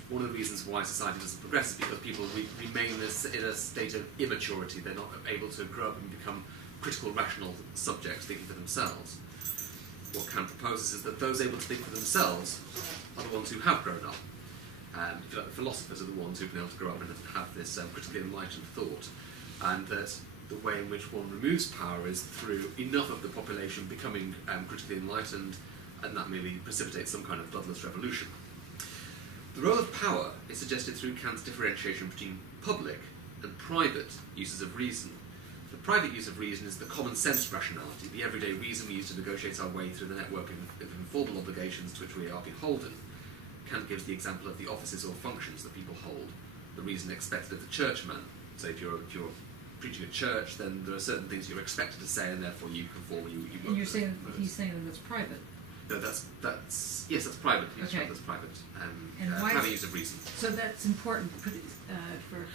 one of the reasons why society doesn't progress is because people remain in a state of immaturity. They're not able to grow up and become critical, rational subjects thinking for themselves. What Kant proposes is that those able to think for themselves are the ones who have grown up. If you like, the philosophers are the ones who've been able to grow up and have this critically enlightened thought, and that the way in which one removes power is through enough of the population becoming critically enlightened, and that merely precipitates some kind of bloodless revolution. The role of power is suggested through Kant's differentiation between public and private uses of reason. The private use of reason is the common sense rationality, the everyday reason we use to negotiate our way through the network of informal obligations to which we are beholden. Kant gives the example of the offices or functions that people hold, the reason expected of the churchman. So if you're preaching at church, then there are certain things you're expected to say, and therefore you conform. And you're saying he's saying that that's private. No, that's private. Okay. That's private. And why private use of reason. So that's important for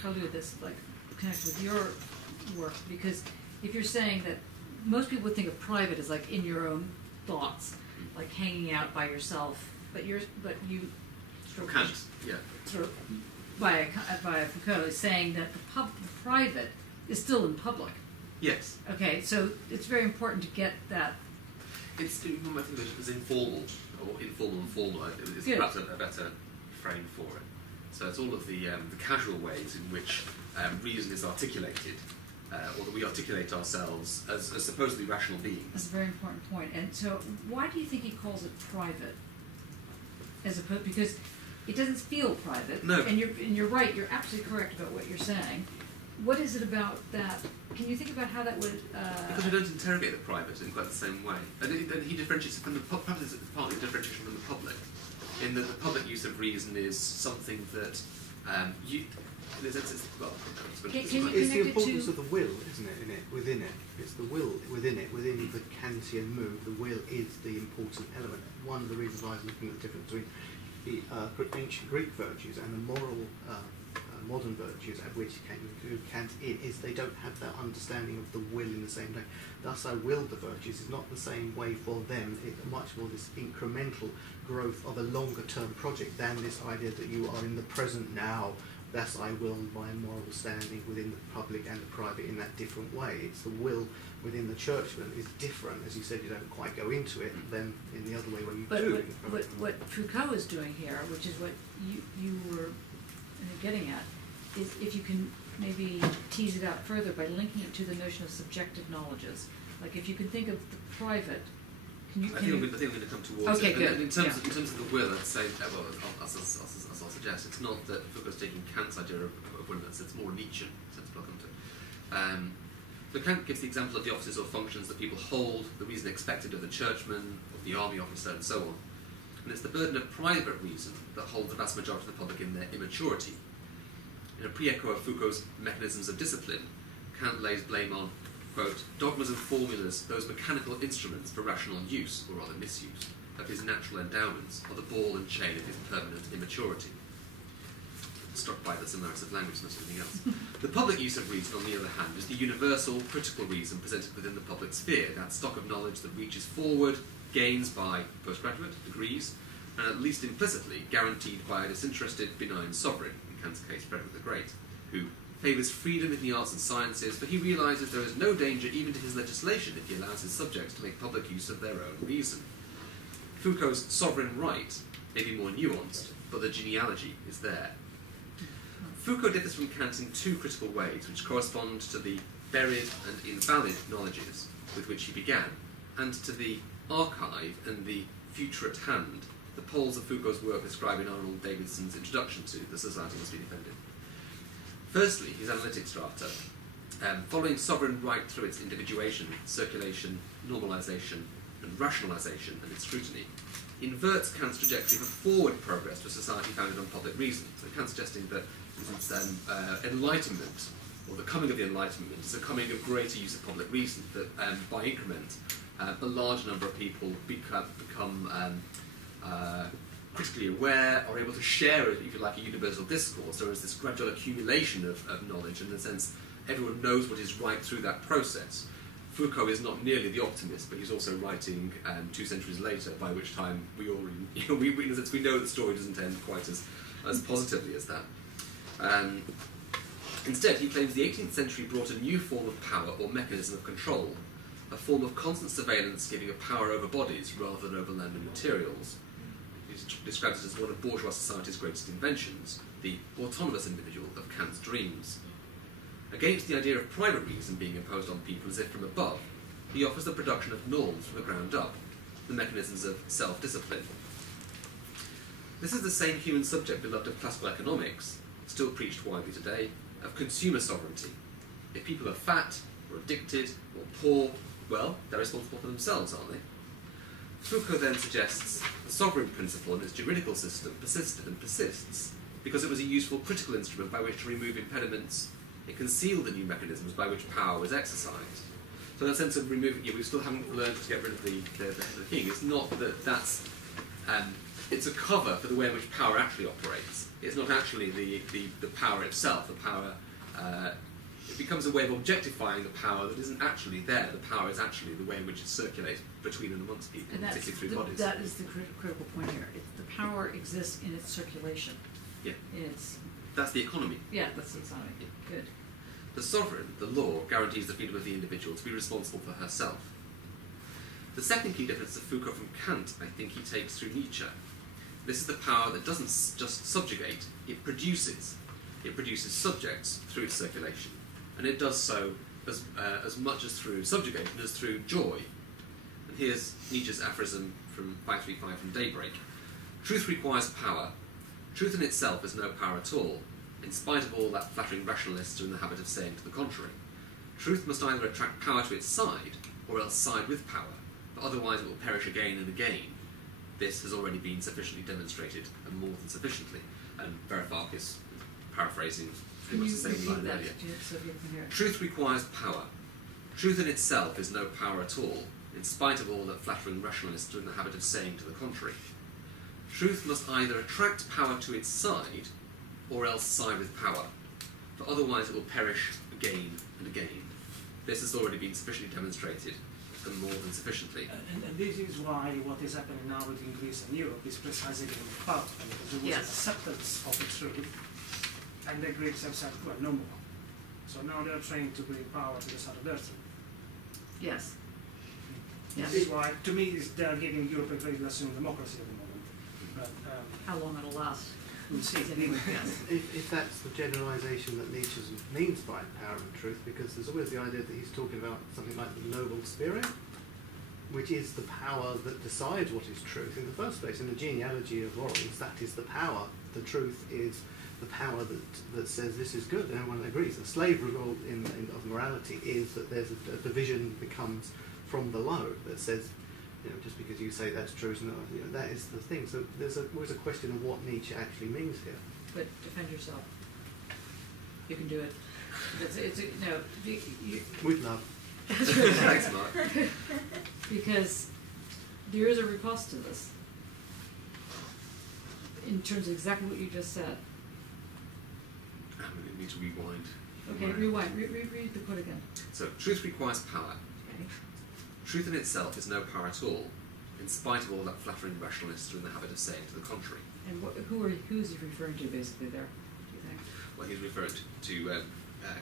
Khalid, this like connect with your work, because if you're saying that most people would think of private as like in your own thoughts, like hanging out by yourself, but you sort of Kant, yeah. sort of via Foucault is saying that the private is still in public. Yes. Okay, so it's very important to get that. It's informal, or informal and formal is Good. perhaps a better frame for it. So it's all of the casual ways in which reason is articulated, or that we articulate ourselves as supposedly rational beings. That's a very important point. And so why do you think he calls it private? As opposed, because it doesn't feel private. No. And you're right, you're absolutely correct about what you're saying. What is it about that? Can you think about how that would... Because we don't interrogate the private in quite the same way. And he differentiates from partly differentiation from the public, in that the public use of reason is something that in a sense, it's the importance of the will, isn't it? Within it, it's the will within it. Within the Kantian move, the will is the important element. One of the reasons I was looking at the difference between the ancient Greek virtues and the moral modern virtues, at which came to Kant in, is they don't have that understanding of the will in the same way. Thus, I will the virtues is not the same way for them. It's much more this incremental growth of a longer-term project than this idea that you are in the present now. Thus, I will my moral standing within the public and the private in that different way. It's the will within the churchman is different, as you said. You don't quite go into it than in the other way where you do. But what Foucault is doing here, which is what you were getting at, is if you can maybe tease it out further by linking it to the notion of subjective knowledges. Like if you can think of the private, I think I'm going to come towards okay, it. Good. And in terms of the will, I'd say, well, as I'll suggest, it's not that Foucault's taking Kant's idea of willingness, it's more Nietzschean, since we'll come to it. So Kant gives the example of the offices or functions that people hold, the reason expected of the churchman, of the army officer, and so on. And it's the burden of private reason that holds the vast majority of the public in their immaturity. In a pre-echo of Foucault's mechanisms of discipline, Kant lays blame on, quote, dogmas and formulas, those mechanical instruments for rational use, or rather misuse, of his natural endowments, or the ball and chain of his permanent immaturity. Struck by the similarity of language and something else. The public use of reason, on the other hand, is the universal, critical reason presented within the public sphere, that stock of knowledge that reaches forward, gains by postgraduate degrees, and at least implicitly guaranteed by a disinterested, benign sovereign, in Kant's case Frederick the Great, who favours freedom in the arts and sciences, for he realises there is no danger even to his legislation if he allows his subjects to make public use of their own reason. Foucault's sovereign right may be more nuanced, but the genealogy is there. Foucault differs from Kant in two critical ways, which correspond to the buried and invalid knowledges with which he began, and to the archive and the future at hand, the poles of Foucault's work described in Arnold Davidson's introduction to The Society Must Be Defended. Firstly, his analytic strata, following sovereign right through its individuation, circulation, normalisation, and rationalisation and its scrutiny, inverts Kant's trajectory for forward progress to a society founded on public reason. So Kant's suggesting that enlightenment, or the coming of the Enlightenment, is a coming of greater use of public reason, that by increment, a large number of people become critically aware, are able to share, if you like, a universal discourse. There is this gradual accumulation of knowledge, and in a sense, everyone knows what is right through that process. Foucault is not nearly the optimist, but he's also writing 2 centuries later, by which time we already, in a sense, we know the story doesn't end quite as positively as that. Instead, he claims the 18th century brought a new form of power or mechanism of control, a form of constant surveillance giving a power over bodies rather than over land and materials. He describes it as one of bourgeois society's greatest inventions, the autonomous individual of Kant's dreams. Against the idea of private reason being imposed on people as if from above, he offers the production of norms from the ground up, the mechanisms of self-discipline. This is the same human subject beloved of classical economics, still preached widely today, of consumer sovereignty. If people are fat, or addicted, or poor, well, they're responsible for themselves, aren't they? Foucault then suggests the sovereign principle in its juridical system persisted and persists, because it was a useful critical instrument by which to remove impediments. It concealed the new mechanisms by which power was exercised. So in that sense of removing, we still haven't learned to get rid of the king. It's not that that's... it's a cover for the way in which power actually operates. It's not actually the power itself. The power... it becomes a way of objectifying the power that isn't actually there. The power is actually the way in which it circulates between and amongst people, And particularly through bodies. that is the critical point here. The power exists in its circulation. Yeah. It's... That's the economy. Yeah, that's the economy. Good. The sovereign, the law, guarantees the freedom of the individual to be responsible for herself. The second key difference of Foucault from Kant, I think he takes through Nietzsche. This is the power that doesn't just subjugate, it produces. It produces subjects through its circulation. And it does so as much as through subjugation as through joy. And here's Nietzsche's aphorism from 535 from Daybreak. Truth requires power. Truth in itself is no power at all, in spite of all that flattering rationalists are in the habit of saying to the contrary. Truth must either attract power to its side, or else side with power, for otherwise it will perish again and again. This has already been sufficiently demonstrated, and more than sufficiently. And Verifalk is paraphrasing pretty much the same line earlier. Truth requires power. Truth in itself is no power at all, in spite of all that flattering rationalists are in the habit of saying to the contrary. Truth must either attract power to its side, or else side with power, for otherwise it will perish again and again. This has already been sufficiently demonstrated, and more than sufficiently. And this is why what is happening now within Greece and Europe is precisely getting power, because there was an acceptance of the truth, and the Greeks have said, well, no more. So now they're trying to bring power to the side of their truth. Yes. This is why, to me, they're giving Europe a great lesson in democracy at the moment. But, how long it'll last? we'll see. Anyway, yes. If that's the generalisation that Nietzsche means by power and truth, because there's always the idea that he's talking about something like the noble spirit, which is the power that decides what is truth in the first place. In the genealogy of morals, that is the power. The truth is the power that says this is good, and everyone agrees. The slave rule of morality is that there's a division becomes from below that says, you know, just because you say that's true, no, you know, that is the thing. So there's always a question of what Nietzsche actually means here. But defend yourself. You can do it. With love. Thanks, Mark. Because there is a riposte to this, in terms of exactly what you just said. We need to rewind. Okay, rewind. Read the quote again. So, truth requires power. Okay. Truth in itself is no power at all, in spite of all that flattering rationalists are in the habit of saying to the contrary. And who's he referring to basically there, do you think? Well, he's referring to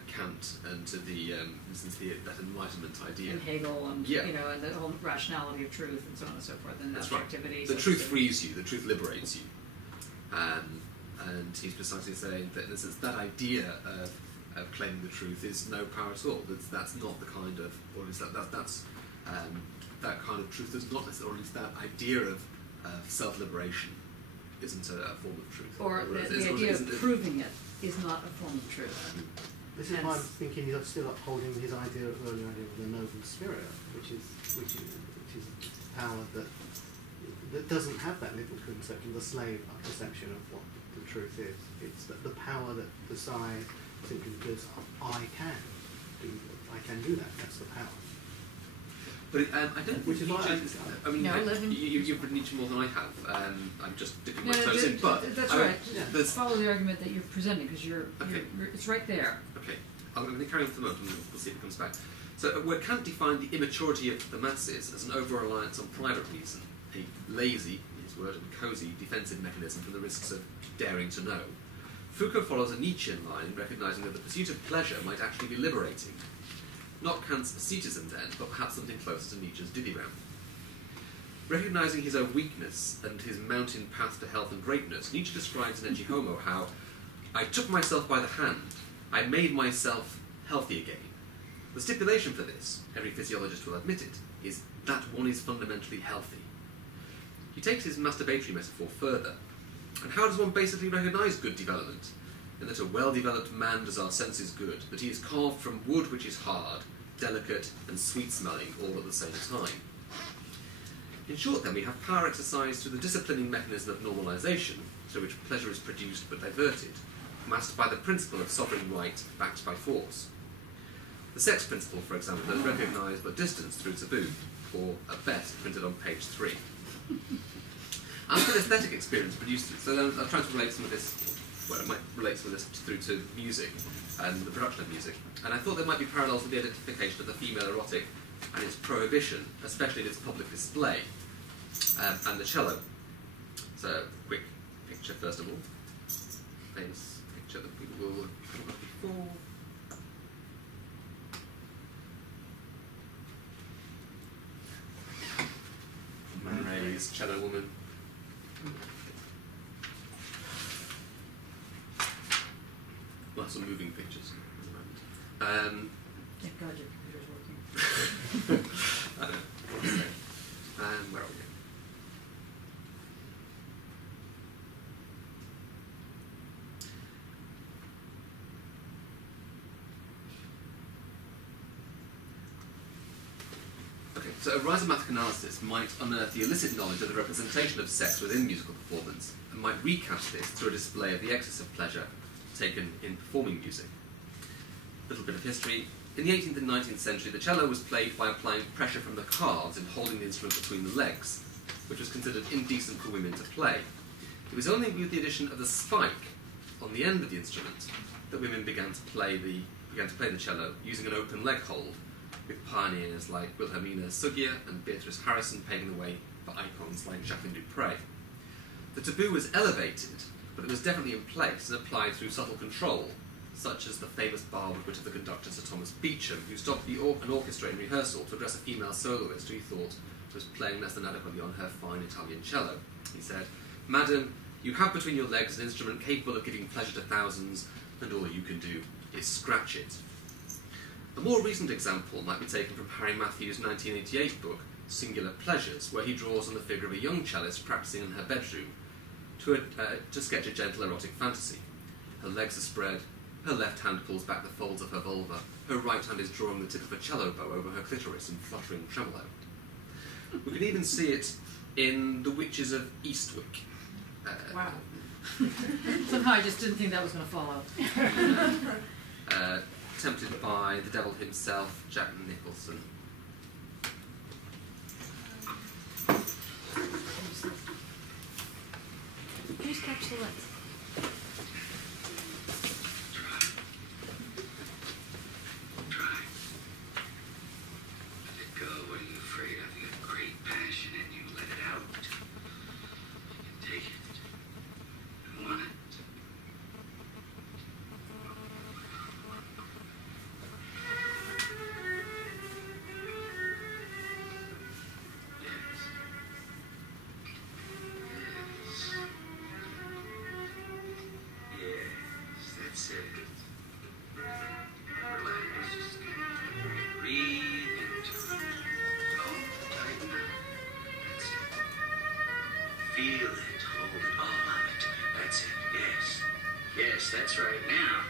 Kant and to that Enlightenment idea. And Hegel and, Yeah. and the whole rationality of truth and so on and so forth, and That's right. objectivity. The truth frees you, the truth liberates you. And he's precisely saying that that idea of claiming the truth is no power at all. That's not the kind of, or at least that kind of truth does not necessarily, or at least that idea of self-liberation isn't a form of truth. Or the idea of proving it is not a form of truth. This is why I'm thinking he's still upholding his earlier idea of the noble spirit, which is power that doesn't have that liberal conception, the slave perception of what the truth is. It's the power that decides simply because I can do that. That's the power. But I don't. Which is why I mean, No, you've read Nietzsche more than I have. I'm just dipping my No, toes in. But that's right. Yeah. Follow the argument that you're presenting, because Okay. it's right there. Okay, I'm going to carry on for the moment, and we'll see if it comes back. So, where Kant defined the immaturity of the masses as an over-reliance on private reason, a lazy, in his word, and cosy defensive mechanism from the risks of daring to know, Foucault follows a Nietzschean line, recognising that the pursuit of pleasure might actually be liberating. Not Kant's asceticism then, but perhaps something closer to Nietzsche's dithyramb. Recognising his own weakness and his mountain path to health and greatness, Nietzsche describes in Ecce Homo how I took myself by the hand, I made myself healthy again. The stipulation for this, every physiologist will admit it, is that one is fundamentally healthy. He takes his masturbatory metaphor further. And how does one basically recognise good development? In that a well-developed man does our senses good, that he is carved from wood which is hard, delicate, and sweet-smelling all at the same time. In short, then, we have power exercised through the disciplining mechanism of normalisation, through which pleasure is produced but diverted, masked by the principle of sovereign right backed by force. The sex principle, for example, is recognised but distanced through taboo, or a bet printed on page 3. As for aesthetic experience produced through, so I'm trying to relate some of this, well, it might relate some of this through to music and the production of music. And I thought there might be parallels with the identification of the female erotic and its prohibition, especially in its public display, and the cello. So, a quick picture first of all. Famous picture that people will have come up before. Man raised cello woman. Well, some moving pictures at the moment. Thank God your computer's working. I don't know. Where are we? Okay, so a rhizomatic analysis might unearth the illicit knowledge of the representation of sex within musical performance, and might recast this through a display of the excess of pleasure taken in performing music. A little bit of history. In the 18th and 19th century, the cello was played by applying pressure from the calves in holding the instrument between the legs, which was considered indecent for women to play. It was only with the addition of the spike on the end of the instrument that women began to play the cello using an open leg hold, with pioneers like Wilhelmina Sugia and Beatrice Harrison paving the way for icons like Jacqueline Dupre. The taboo was elevated, but it was definitely in place and applied through subtle control, such as the famous barbed wit of the conductor Sir Thomas Beecham, who stopped an orchestra in rehearsal to address a female soloist who he thought was playing less than adequately on her fine Italian cello. He said, "Madam, you have between your legs an instrument capable of giving pleasure to thousands, and all you can do is scratch it." A more recent example might be taken from Harry Matthews' 1988 book, Singular Pleasures, where he draws on the figure of a young cellist practicing in her bedroom to sketch a gentle erotic fantasy. Her legs are spread, her left hand pulls back the folds of her vulva, her right hand is drawing the tip of a cello bow over her clitoris in fluttering tremolo. We can even see it in The Witches of Eastwick. Wow. Somehow I just didn't think that was going to follow. Tempted by the devil himself, Jack Nicholson. Just catch the lights. Try. Let it go when you're afraid of. You have great passion and you let it Feel it, hold all of it. That's it, yes. Yes, that's right. Now.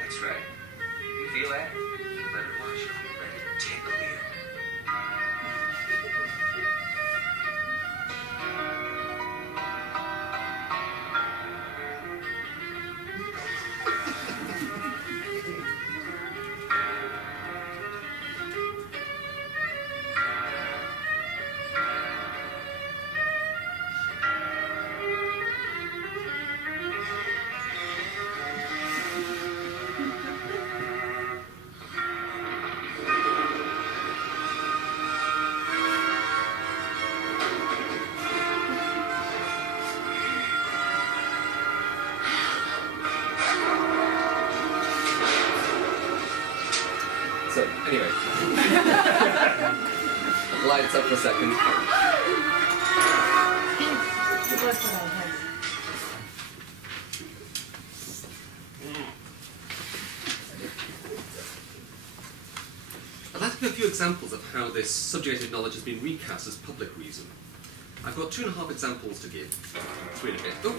That's right. You feel that? Let it wash over you. Let it tickle you. So, anyway. Lights up for a second. I'd like to give a few examples of how this subjugated knowledge has been recast as public reason. I've got 2.5 examples to give. 3 and a bit. Oh,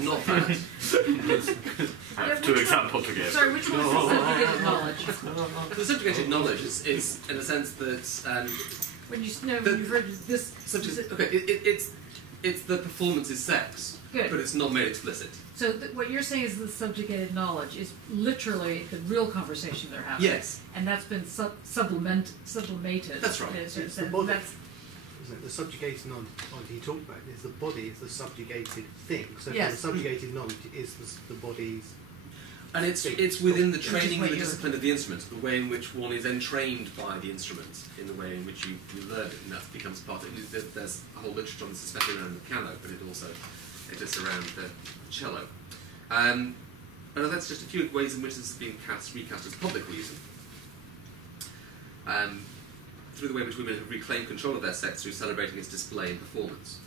not bad. I have 2 examples to give. Sorry, which one is the subjugated knowledge? The subjugated knowledge is in a sense that When you've heard this. it's the performance is sex, Good. but it's not made explicit. So what you're saying is the subjugated knowledge is literally the real conversation they're having. Yes. And that's been sublimated. That's right. It's the body. Isn't it? The subjugated knowledge he talked about is the body is the subjugated thing. So Yes. the subjugated knowledge is the body's. And it's within the training and the discipline of the instrument, the way in which one is entrained by the instrument, in the way in which you learn it, and that becomes part of it. There's a whole literature on this, especially around the piano, but it is around the cello. And that's just a few ways in which this is being recast as public reason. Through the way in which women have reclaimed control of their sex through celebrating its display and performance.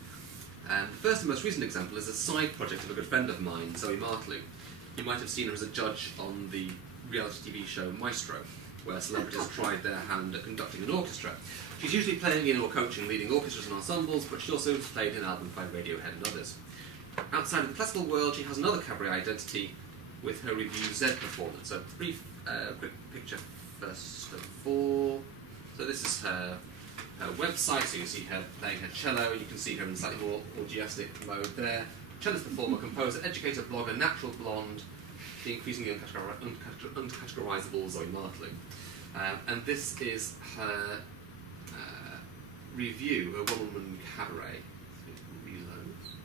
The first and most recent example is a side project of a good friend of mine, Zoe Martlew. You might have seen her as a judge on the reality TV show Maestro, where celebrities tried their hand at conducting an orchestra. She's usually playing in or coaching leading orchestras and ensembles, but she also played in albums by Radiohead and others. Outside of the classical world, she has another cabaret identity with her Revue Z performance. So, brief, quick picture first of all. So this is her website, so you can see her playing her cello, you can see her in a slightly more orgiastic mode there. Cellist, performer, composer, educator, blogger, natural blonde, the increasingly uncategorizable Zoe Martlew. And this is her review, her one-woman cabaret. Reloads.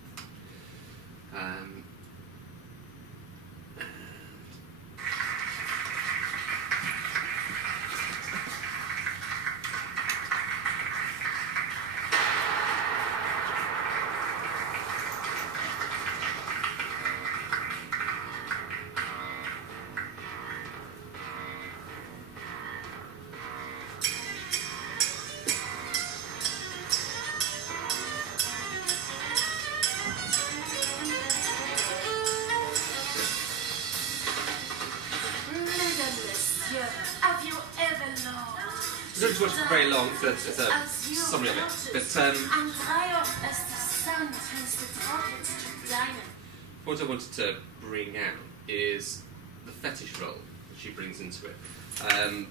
I don't watch it very long, so it's a summary of it. But what I wanted to bring out is the fetish role that she brings into it,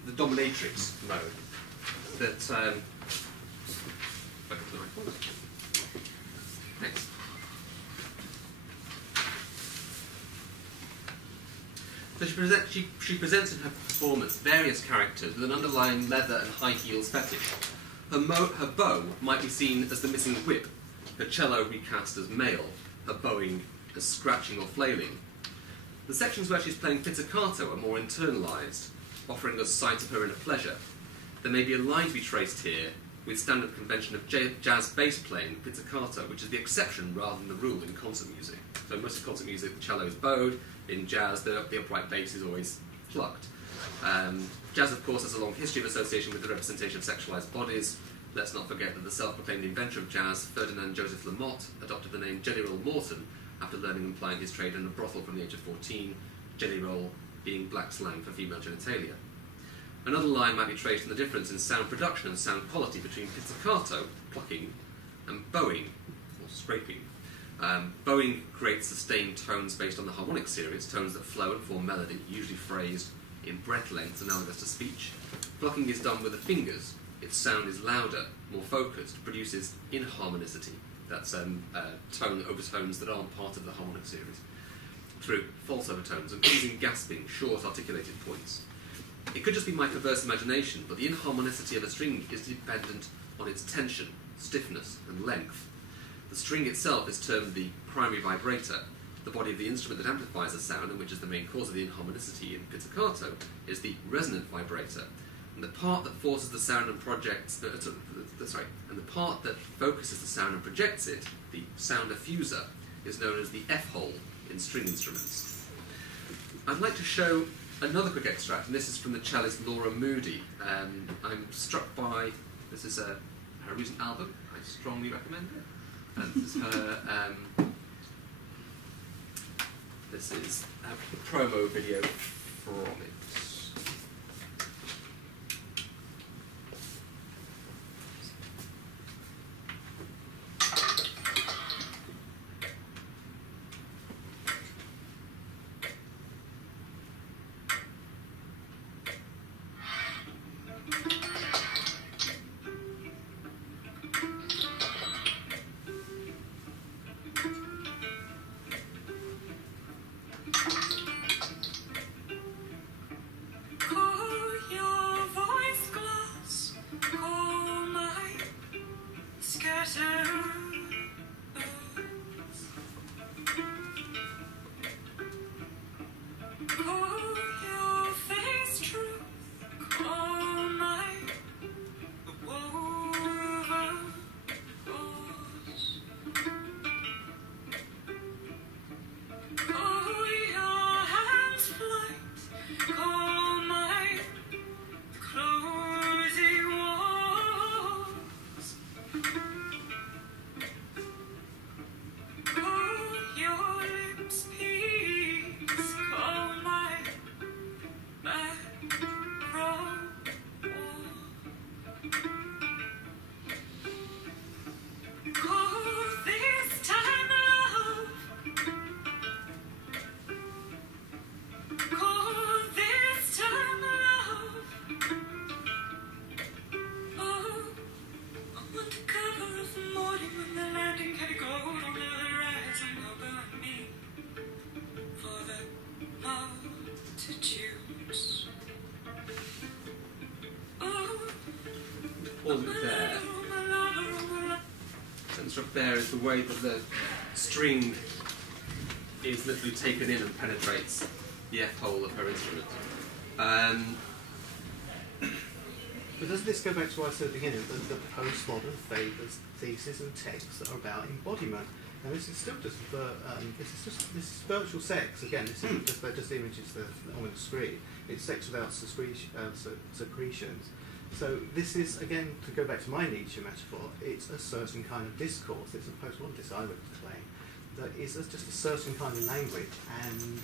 the dominatrix mode. That next. So she presents in her performance various characters with an underlying leather and high heels fetish. Her bow might be seen as the missing whip, her cello recast as male, her bowing as scratching or flailing. The sections where she's playing pizzicato are more internalised, offering us sight of her inner pleasure. There may be a line to be traced here with standard convention of jazz bass playing pizzicato, which is the exception rather than the rule in concert music. So most of concert music, the cello is bowed. In jazz, the upright bass is always plucked. Jazz, of course, has a long history of association with the representation of sexualized bodies. Let's not forget that the self-proclaimed inventor of jazz, Ferdinand Joseph Lamotte, adopted the name Jelly Roll Morton after learning and plying his trade in a brothel from the age of 14, jelly roll being black slang for female genitalia. Another line might be traced in the difference in sound production and sound quality between pizzicato, plucking, and bowing, or scraping. Bowing creates sustained tones based on the harmonic series, tones that flow and form melody, usually phrased in breath lengths analogous to speech. Plucking is done with the fingers. Its sound is louder, more focused, produces inharmonicity. That's tone overtones that aren't part of the harmonic series, through false overtones and pleasing gasping, short articulated points. It could just be my perverse imagination, but the inharmonicity of a string is dependent on its tension, stiffness, and length. The string itself is termed the primary vibrator. The body of the instrument that amplifies the sound, and which is the main cause of the inharmonicity in pizzicato, is the resonant vibrator. And the part that forces the sound and projects, and the part that focuses the sound and projects it, the sound diffuser, is known as the F-hole in string instruments. I'd like to show another quick extract, and this is from the cellist Laura Moody. I'm struck by, this is her recent album, I strongly recommend it. And this is her, this is a promo video from it. There is the way that the string is literally taken in and penetrates the F-hole of her instrument. But doesn't this go back to what I said at the beginning, the postmodern favours theses and texts that are about embodiment? And this is still just this is virtual sex. Again, this isn't just the images that are on the screen. It's sex without secretions. So this is, again, to go back to my Nietzsche metaphor, it's a certain kind of discourse. It's a postmodernist, I would claim, that is just a certain kind of language. And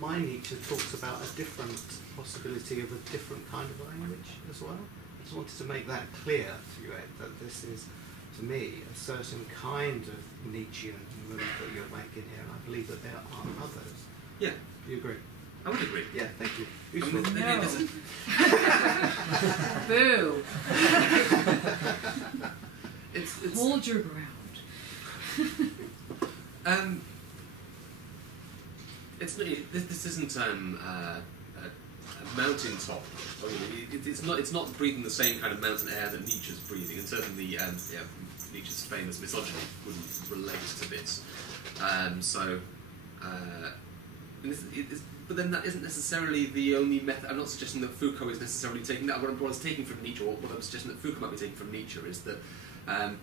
my Nietzsche talks about a different possibility of a different kind of language as well. I just wanted to make that clear to you, Ed, that this is, to me, a certain kind of Nietzschean move that you're making here, and I believe that there are others. Yeah. Do you agree? I would agree. Yeah, thank you. No. Boo. It's Hold your ground. This isn't a mountaintop. I mean, it's not breathing the same kind of mountain air that Nietzsche's breathing, and certainly Nietzsche's famous misogyny wouldn't relate to this. But then that isn't necessarily the only method. I'm not suggesting that Foucault is necessarily taking that. What I was taking from Nietzsche, or what I'm suggesting that Foucault might be taking from Nietzsche, is that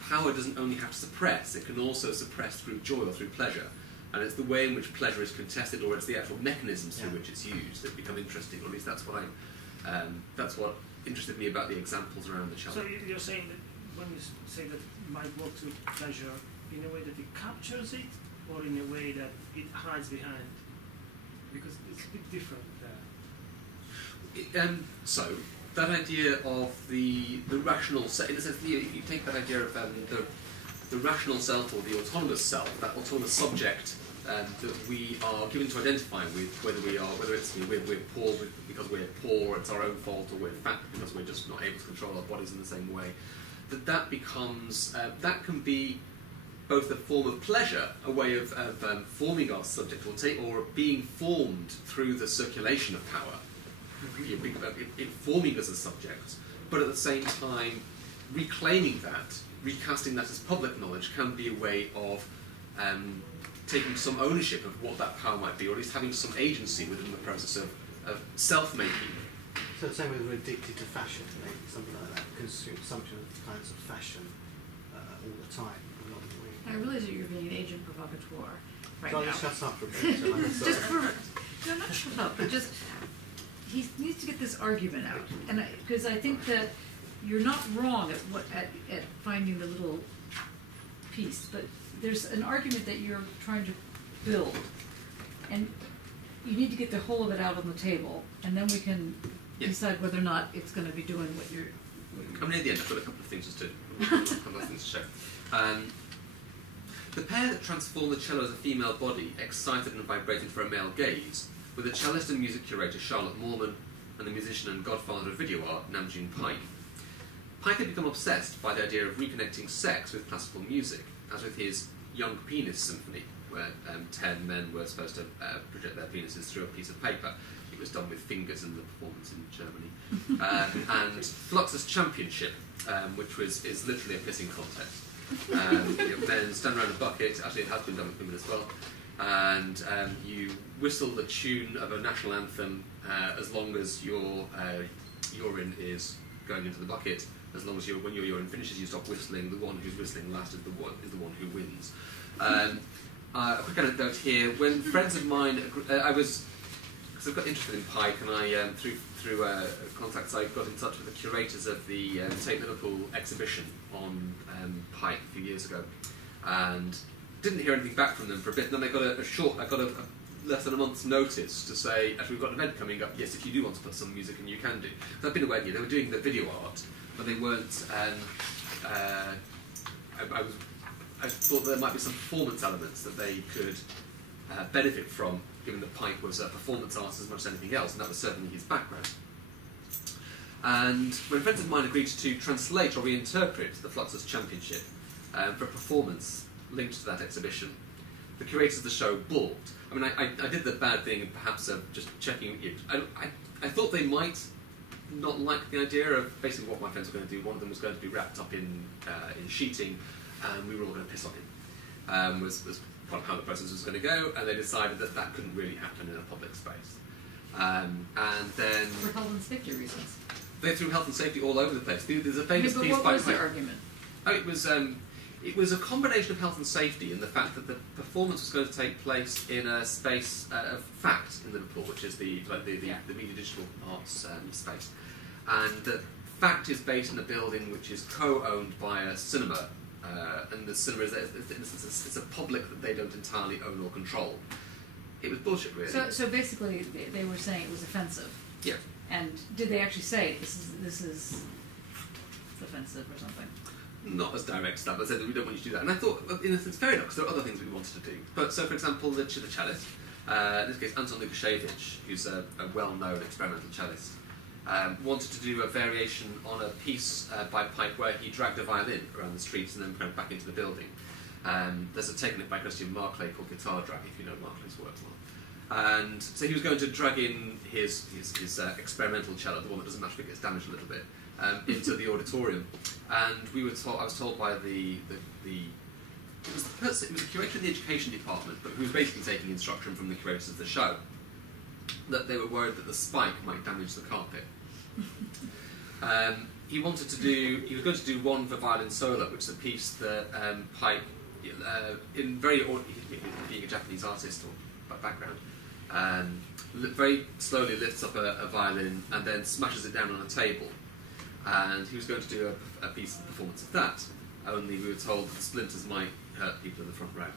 power doesn't only have to suppress, it can also suppress through joy or through pleasure. And it's the way in which pleasure is contested, or it's the actual mechanisms through which it's used that become interesting, or at least that's what interested me about the examples around the cello. So you're saying that when you say that it might work through pleasure, in a way that it captures it, or in a way that it hides behind? because it's a bit different there. So that idea of the rational self, in a sense, you take that idea of the rational self or the autonomous self, that autonomous subject that we are given to identify with, whether it's we're poor because we're poor, it's our own fault, or we're fat because we're just not able to control our bodies in the same way. That becomes that can be both a form of pleasure, a way of forming our subject, or being formed through the circulation of power, informing us as subjects, but at the same time reclaiming that, recasting that as public knowledge can be a way of taking some ownership of what that power might be, or at least having some agency within the process of self-making. So the same way we're addicted to fashion, maybe, something like that, consumption of kinds of fashion all the time. I realize that you're being an agent provocateur right So now. I'll just shut up for a minute. Just for, no, not shut up, but just, he needs to get this argument out. And because I think that you're not wrong at finding the little piece, but there's an argument that you're trying to build. And you need to get the whole of it out on the table, and then we can decide whether or not it's going to be doing what you're... I mean, at the end, I've got a couple of things to show. The pair that transformed the cello as a female body, excited and vibrating for a male gaze, were the cellist and music curator Charlotte Moorman and the musician and godfather of video art, Namjoon Pike. Pike had become obsessed by the idea of reconnecting sex with classical music, as with his Young Penis Symphony, where 10 men were supposed to project their penises through a piece of paper. It was done with fingers in the performance in Germany. And Fluxus Championship, which is literally a pissing contest. Men stand around a bucket, actually it has been done with women as well, and you whistle the tune of a national anthem as long as your urine is going into the bucket. As long as when your urine finishes, you stop whistling. The one who's whistling last is the one who wins. A quick anecdote here: when friends of mine, because I got interested in Pike, and I through contacts I got in touch with the curators of the Tate Liverpool exhibition on Pike a few years ago, and didn't hear anything back from them for a bit. And then I got a less than a month's notice to say, actually, we've got an event coming up. Yes, if you do want to put some music in, you can do. So I've been aware. They were doing the video art, but they weren't. I thought there might be some performance elements that they could benefit from, given that Pike was a performance artist as much as anything else, and that was certainly his background. And when friends of mine agreed to translate or reinterpret the Fluxus Championship for a performance linked to that exhibition, the curators of the show balked. I mean, I did the bad thing, perhaps, of just checking it. I thought they might not like the idea of basically what my friends were going to do. One of them was going to be wrapped up in sheeting, and we were all going to piss on him. Was part of how the process was going to go, and they decided that that couldn't really happen in a public space. And then... For health and safety reasons. They threw health and safety all over the place. There's a famous piece what by... was the argument? Oh, it was a combination of health and safety and the fact that the performance was going to take place in a space of FACT in Liverpool, which is the Media Digital Arts space. And the FACT is based in a building which is co-owned by a cinema, and the cinema is it's a public that they don't entirely own or control. It was bullshit, really. So basically, they were saying it was offensive. Yeah. And did they actually say this is offensive or something? Not as direct as that, but said that we don't want you to do that. And I thought, well, in a sense, fair enough, because there are other things we wanted to do. But so, for example, the cellist, in this case, Anton Lukashevich, who's a well-known experimental cellist, wanted to do a variation on a piece by Pike where he dragged a violin around the streets and then kind of back into the building. There's a technique by Christian Marclay called guitar drag, if you know Marclay's work well. And so he was going to drag in his experimental cello, the one that doesn't matter if it gets damaged a little bit, into the auditorium. And I was told by it was the curator of the education department, but who was basically taking instruction from the curators of the show, that they were worried that the spike might damage the carpet. He was going to do one for violin solo, which is a piece that Pike, being a Japanese artist or by background, very slowly lifts up a violin and then smashes it down on a table. And he was going to do a piece of performance of that, only we were told that the splinters might hurt people in the front row.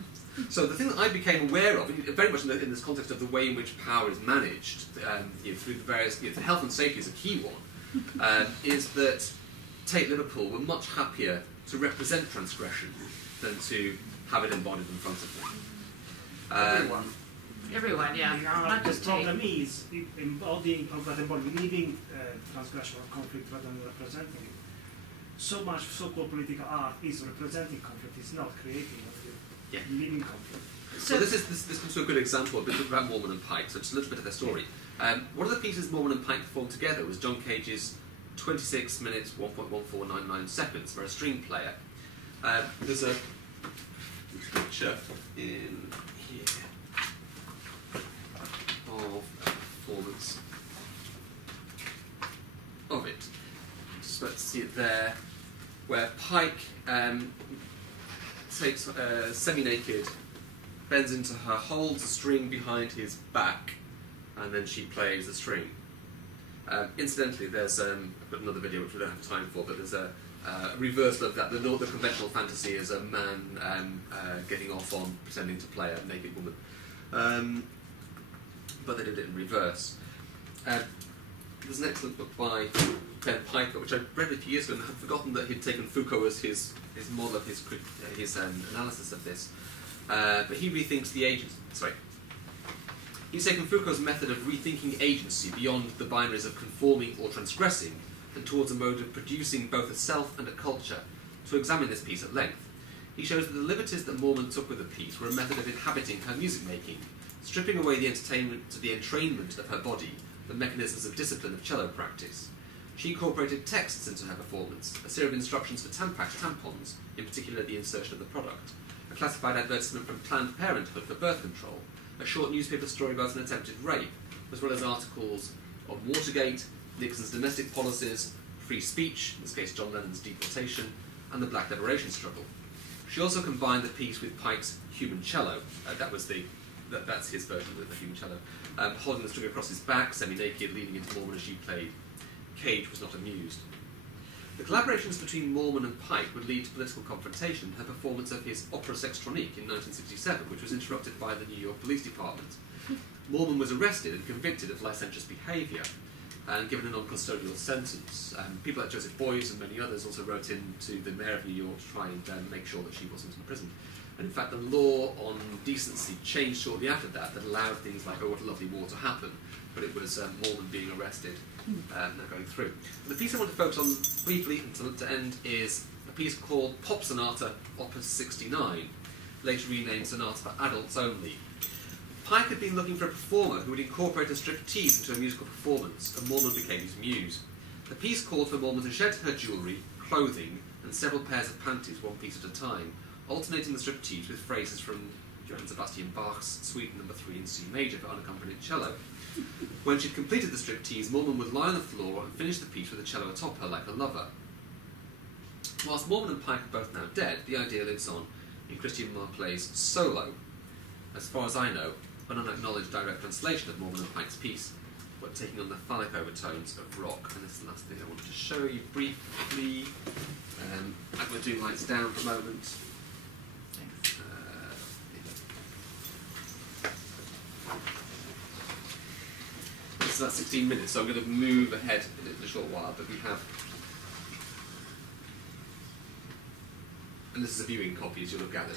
So the thing that I became aware of, very much in this context of the way in which power is managed, through the various, the health and safety is a key one, is that Tate Liverpool were much happier to represent transgression than to have it embodied in front of them. Everyone, yeah, not The just Tate. problem is embodying, living transgression or conflict rather than representing it. So much so-called political art is representing conflict, it's not creating Yeah. living conflict. So this comes to a good example of about Mormon and Pike, so just a little bit of their story. One of the pieces Mormon and Pike performed together was John Cage's 26 minutes, 1.1499 seconds for a string player. There's a picture in here of a performance of it. Just let's see it there, where Pike takes semi-naked, bends into her, holds a string behind his back, and then she plays the string. Incidentally, there's I've got another video which we don't have time for, but there's a reversal of that. The conventional fantasy is a man getting off on pretending to play a naked woman, but they did it in reverse. There's an excellent book by Ben Piker, which I read a few years ago and had forgotten that he'd taken Foucault as his model of his analysis of this. But he rethinks the agency. He's taken Foucault's method of rethinking agency beyond the binaries of conforming or transgressing and towards a mode of producing both a self and a culture, to examine this piece at length. He shows that the liberties that Mormon took with the piece were a method of inhabiting her music making, stripping away the entrainment of her body, the mechanisms of discipline of cello practice. She incorporated texts into her performance, a series of instructions for tampons, in particular the insertion of the product, a classified advertisement from Planned Parenthood for birth control, a short newspaper story about an attempted rape, as well as articles on Watergate, Nixon's domestic policies, free speech, in this case John Lennon's deportation, and the Black Liberation struggle. She also combined the piece with Pike's human cello. That's his version of the human cello. Holding the string across his back, semi-naked, leaning into Mormon as she played. Cage was not amused. The collaborations between Mormon and Pike would lead to political confrontation in her performance of his Opera Sextronique in 1967, which was interrupted by the New York Police Department. Mormon was arrested and convicted of licentious behaviour and given a non-custodial sentence. People like Joseph Boyce and many others also wrote in to the mayor of New York to try and make sure that she wasn't imprisoned. And in fact, the law on decency changed shortly after that allowed things like, oh, what a lovely war to happen, but it was Mormon being arrested and going through. And the piece I want to focus on briefly and to end is a piece called Pop Sonata, Opus 69, later renamed Sonata for Adults Only. Pike had been looking for a performer who would incorporate a striptease into a musical performance, and Mormon became his muse. The piece called for Mormon to shed her jewellery, clothing, and several pairs of panties, one piece at a time, alternating the striptease with phrases from Johann Sebastian Bach's Suite No. 3 in C major for unaccompanied cello. When she'd completed the striptease, Mormon would lie on the floor and finish the piece with the cello atop her like a lover. Whilst Mormon and Pike are both now dead, the idea lives on in Christian Marclay's Solo. As far as I know, an unacknowledged direct translation of Mormon and Pike's piece, but taking on the phallic overtones of rock. And this is the last thing I wanted to show you briefly. I'm going to do lights down for a moment. This is about 16 minutes, so I'm going to move ahead in a short while, but we have... And this is a viewing copy, as you'll have gathered.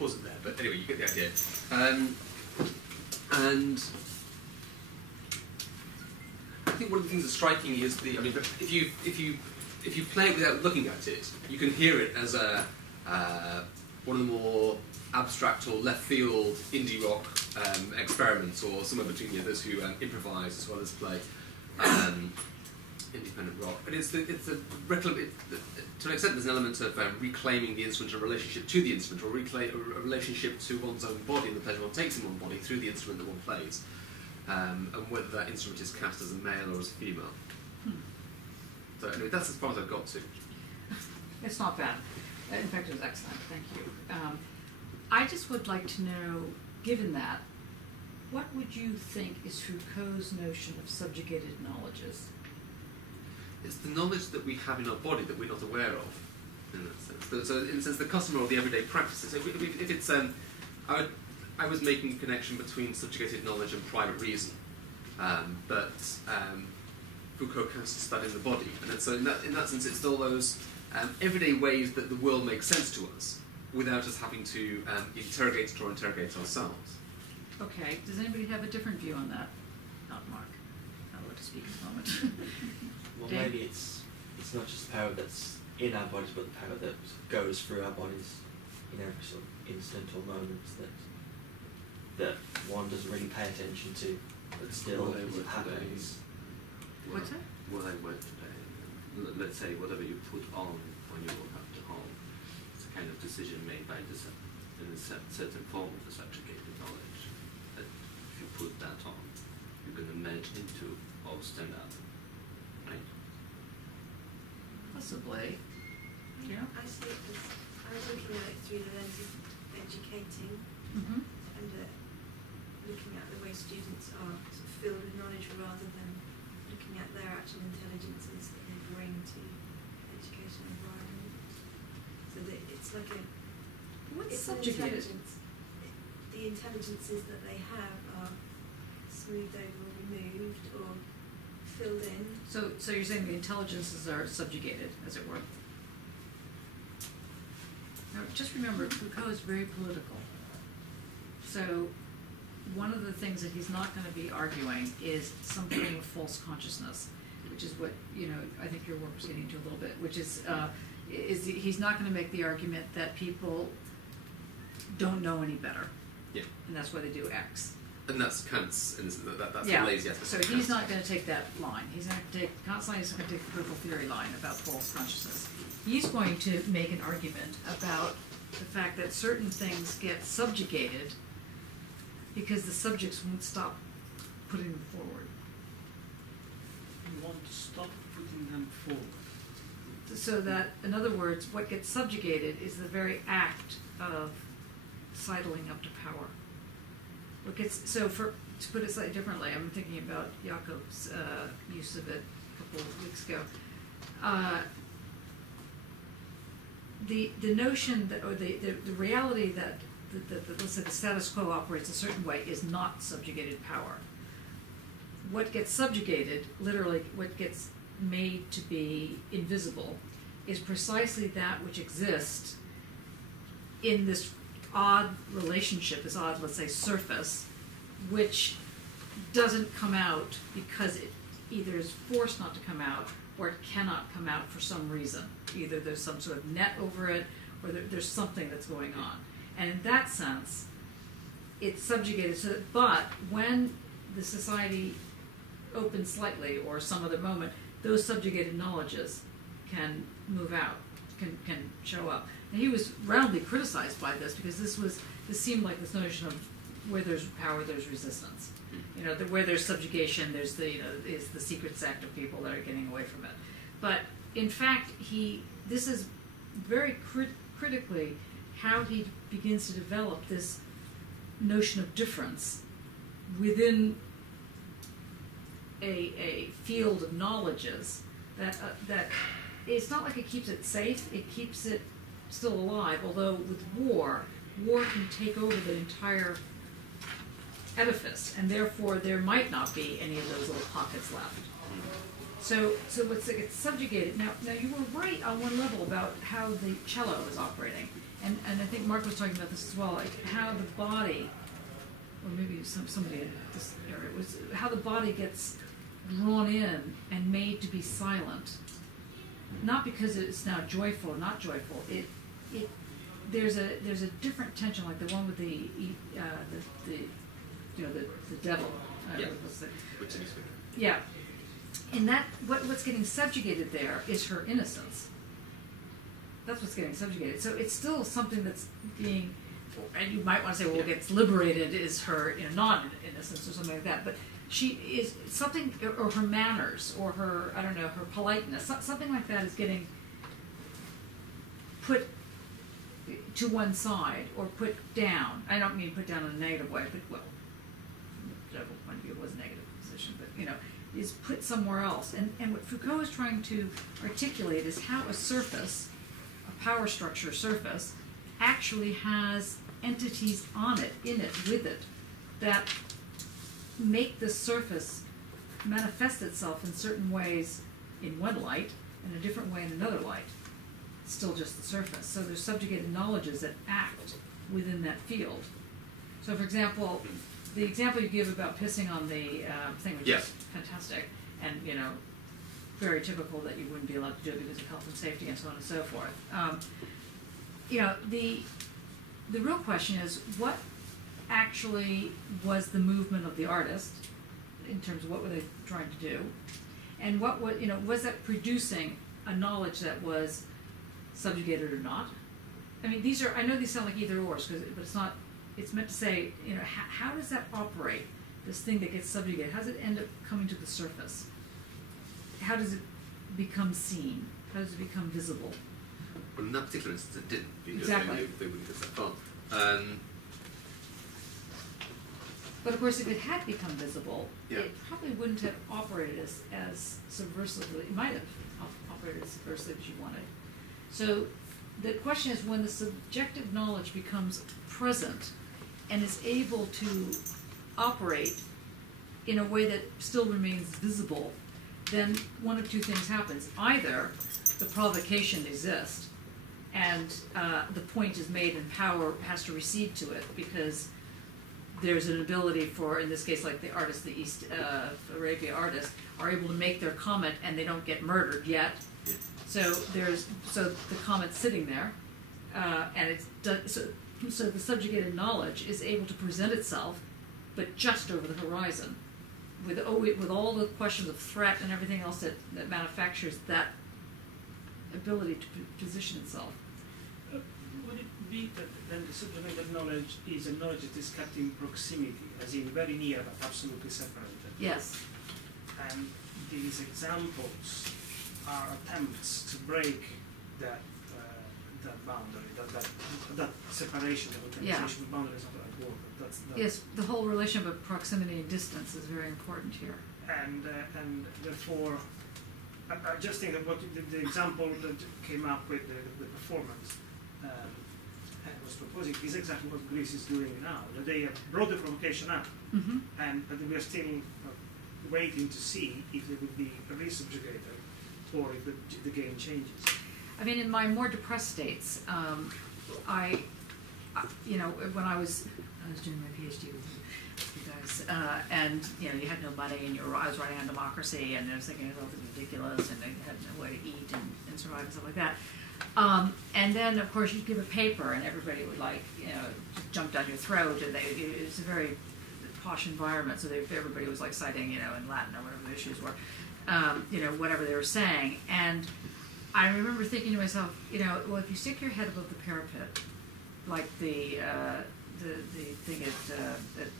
pause it there. But anyway, you get the idea. And I think one of the things that's striking is if you play it without looking at it, you can hear it as one of the more abstract or left field indie rock experiments, or somewhere between those who improvise as well as play independent rock. But to an extent, there's an element of reclaiming the instrument, a relationship to the instrument, or a relationship to one's own body and the pleasure one takes in one's body through the instrument that one plays, and whether that instrument is cast as a male or as a female. So anyway, that's as far as I've got to. It's not bad. In fact, it was excellent. Thank you. I just would like to know, given that, what would you think is Foucault's notion of subjugated knowledges? It's the knowledge that we have in our body that we're not aware of, in that sense. So in the sense, the customer or the everyday practices. If it's, I was making a connection between subjugated knowledge and private reason, but Foucault casts that in the body, and so in that sense, it's all those everyday ways that the world makes sense to us, without us having to interrogate it or interrogate ourselves. Okay. Does anybody have a different view on that? Not Mark. Not allowed to speak at the moment. Well, Dave? maybe it's not just the power that's in our bodies, but the power that goes through our bodies in every sort of instant or moment that one doesn't really pay attention to, but still happens. What's that? What I work today, let's say whatever you put on when you walk up to home, it's a kind of decision made by in a certain form of the subjugated knowledge. That if you put that on, you're going to merge into or stand up, right? Possibly. Yeah. I see it as, I was looking at it through the lens of educating Mm-hmm. and looking at the way students are sort of filled with knowledge rather than looking at their actual intelligences that they bring to the education environment. So that it's like a... What's it's subjugated? The intelligences that they have are smoothed over or removed or filled in. So you're saying the intelligences are subjugated, as it were. Now, just remember, Foucault is very political. So one of the things that he's not going to be arguing is something of false consciousness, which is what, I think your work was getting to a little bit, which is he's not going to make the argument that people don't know any better. Yeah. And that's why they do X. And that's Kant's, and that's Yeah. the lazy aspect. So of he's Kant. not going to take that line. He's going to take, Kant's line is going to take the critical theory line about false consciousness. He's going to make an argument about the fact that certain things get subjugated because the subjects won't stop putting them forward. You want to stop putting them forward. So that, in other words, what gets subjugated is the very act of sidling up to power. What gets, so to put it slightly differently, I'm thinking about Jakob's use of it a couple of weeks ago. The notion that, or the reality that let's say the status quo operates a certain way is not subjugated power. What gets subjugated, literally what gets made to be invisible, is precisely that which exists in this odd relationship, this odd, let's say, surface, which doesn't come out because it either is forced not to come out or it cannot come out for some reason. Either there's some sort of net over it or there's something that's going on. And in that sense, it's subjugated. But when the society opens slightly or some other moment, those subjugated knowledges can move out, can show up. And he was roundly criticized by this because this seemed like this notion of where there's power, there's resistance. Where there's subjugation, there's is the secret sect of people that are getting away from it. But in fact, this is very critically how he begins to develop this notion of difference within a field of knowledges that it's not like it keeps it safe, it keeps it still alive, although with war can take over the entire edifice, and therefore there might not be any of those little pockets left. So it's subjugated. Now you were right on one level about how the cello is operating. and I think Mark was talking about this as well, like how the body, or maybe somebody in this area, was how the body gets drawn in and made to be silent. Not because it's now joyful or not joyful. There's a different tension, like the one with the devil. Yeah. What's the- Which is yeah. And that what's getting subjugated there is her innocence. That's what's getting subjugated. So it's still something that's being, and you might want to say, well, what gets liberated is her non-innocence or something like that. But she is something, or her manners, or her, I don't know, her politeness, something like that is getting put to one side or put down. I don't mean put down in a negative way, but well, from the devil point of view, it was a negative position, but is put somewhere else. And what Foucault is trying to articulate is how a surface, a power structure surface, actually has entities on it, in it, with it, that make the surface manifest itself in certain ways in one light and a different way in another light. It's still just the surface. So there's subjugated knowledges that act within that field. So for example, the example you give about pissing on the thing, which is fantastic, and very typical that you wouldn't be allowed to do it because of health and safety and so on and so forth. The real question is, what actually was the movement of the artist in terms of what were they trying to do, and what was that producing a knowledge that was subjugated or not? I mean, I know these sound like either or, but it's not. It's meant to say, how does that operate? This thing that gets subjugated, how does it end up coming to the surface? How does it become seen? How does it become visible? Well, in that particular instance, it didn't, because Exactly. they wouldn't get that far. But of course, if it had become visible, Yeah. it probably wouldn't have operated as subversively. It might have operated as subversively as you wanted. So the question is, when the subjective knowledge becomes present and is able to operate in a way that still remains visible, then one of two things happens. Either the provocation exists and the point is made and power has to recede to it because there's an ability for, in this case, like the artist, the East Arabia artists, are able to make their comment and they don't get murdered yet. So the comment's sitting there, and it's done, so the subjugated knowledge is able to present itself, but just over the horizon, with all the questions of threat and everything else that manufactures that ability to position itself. Would it be that then the subjugated knowledge is a knowledge that is kept in proximity, as in very near but absolutely separated? Yes. And these examples are attempts to break that boundary, that separation, that organization boundary is not the right word, but that's yes, the whole relation of proximity and distance is very important here. And therefore, I just think that what the example that came up with the performance and was proposing is exactly what Greece is doing now. That they have brought the provocation up, but we are still waiting to see if they would be resubjugated or if the game changes. I mean, in my more depressed states, when I was doing my PhD with you guys, and you had no money, and I was writing on democracy, and I was thinking, oh, this is ridiculous, and I had no way to eat and survive and stuff like that. And then, of course, you'd give a paper, and everybody would just jump down your throat, and it was a very posh environment, so everybody was citing, in Latin or whatever the issues were, whatever they were saying, and I remember thinking to myself, well, if you stick your head above the parapet, like the thing at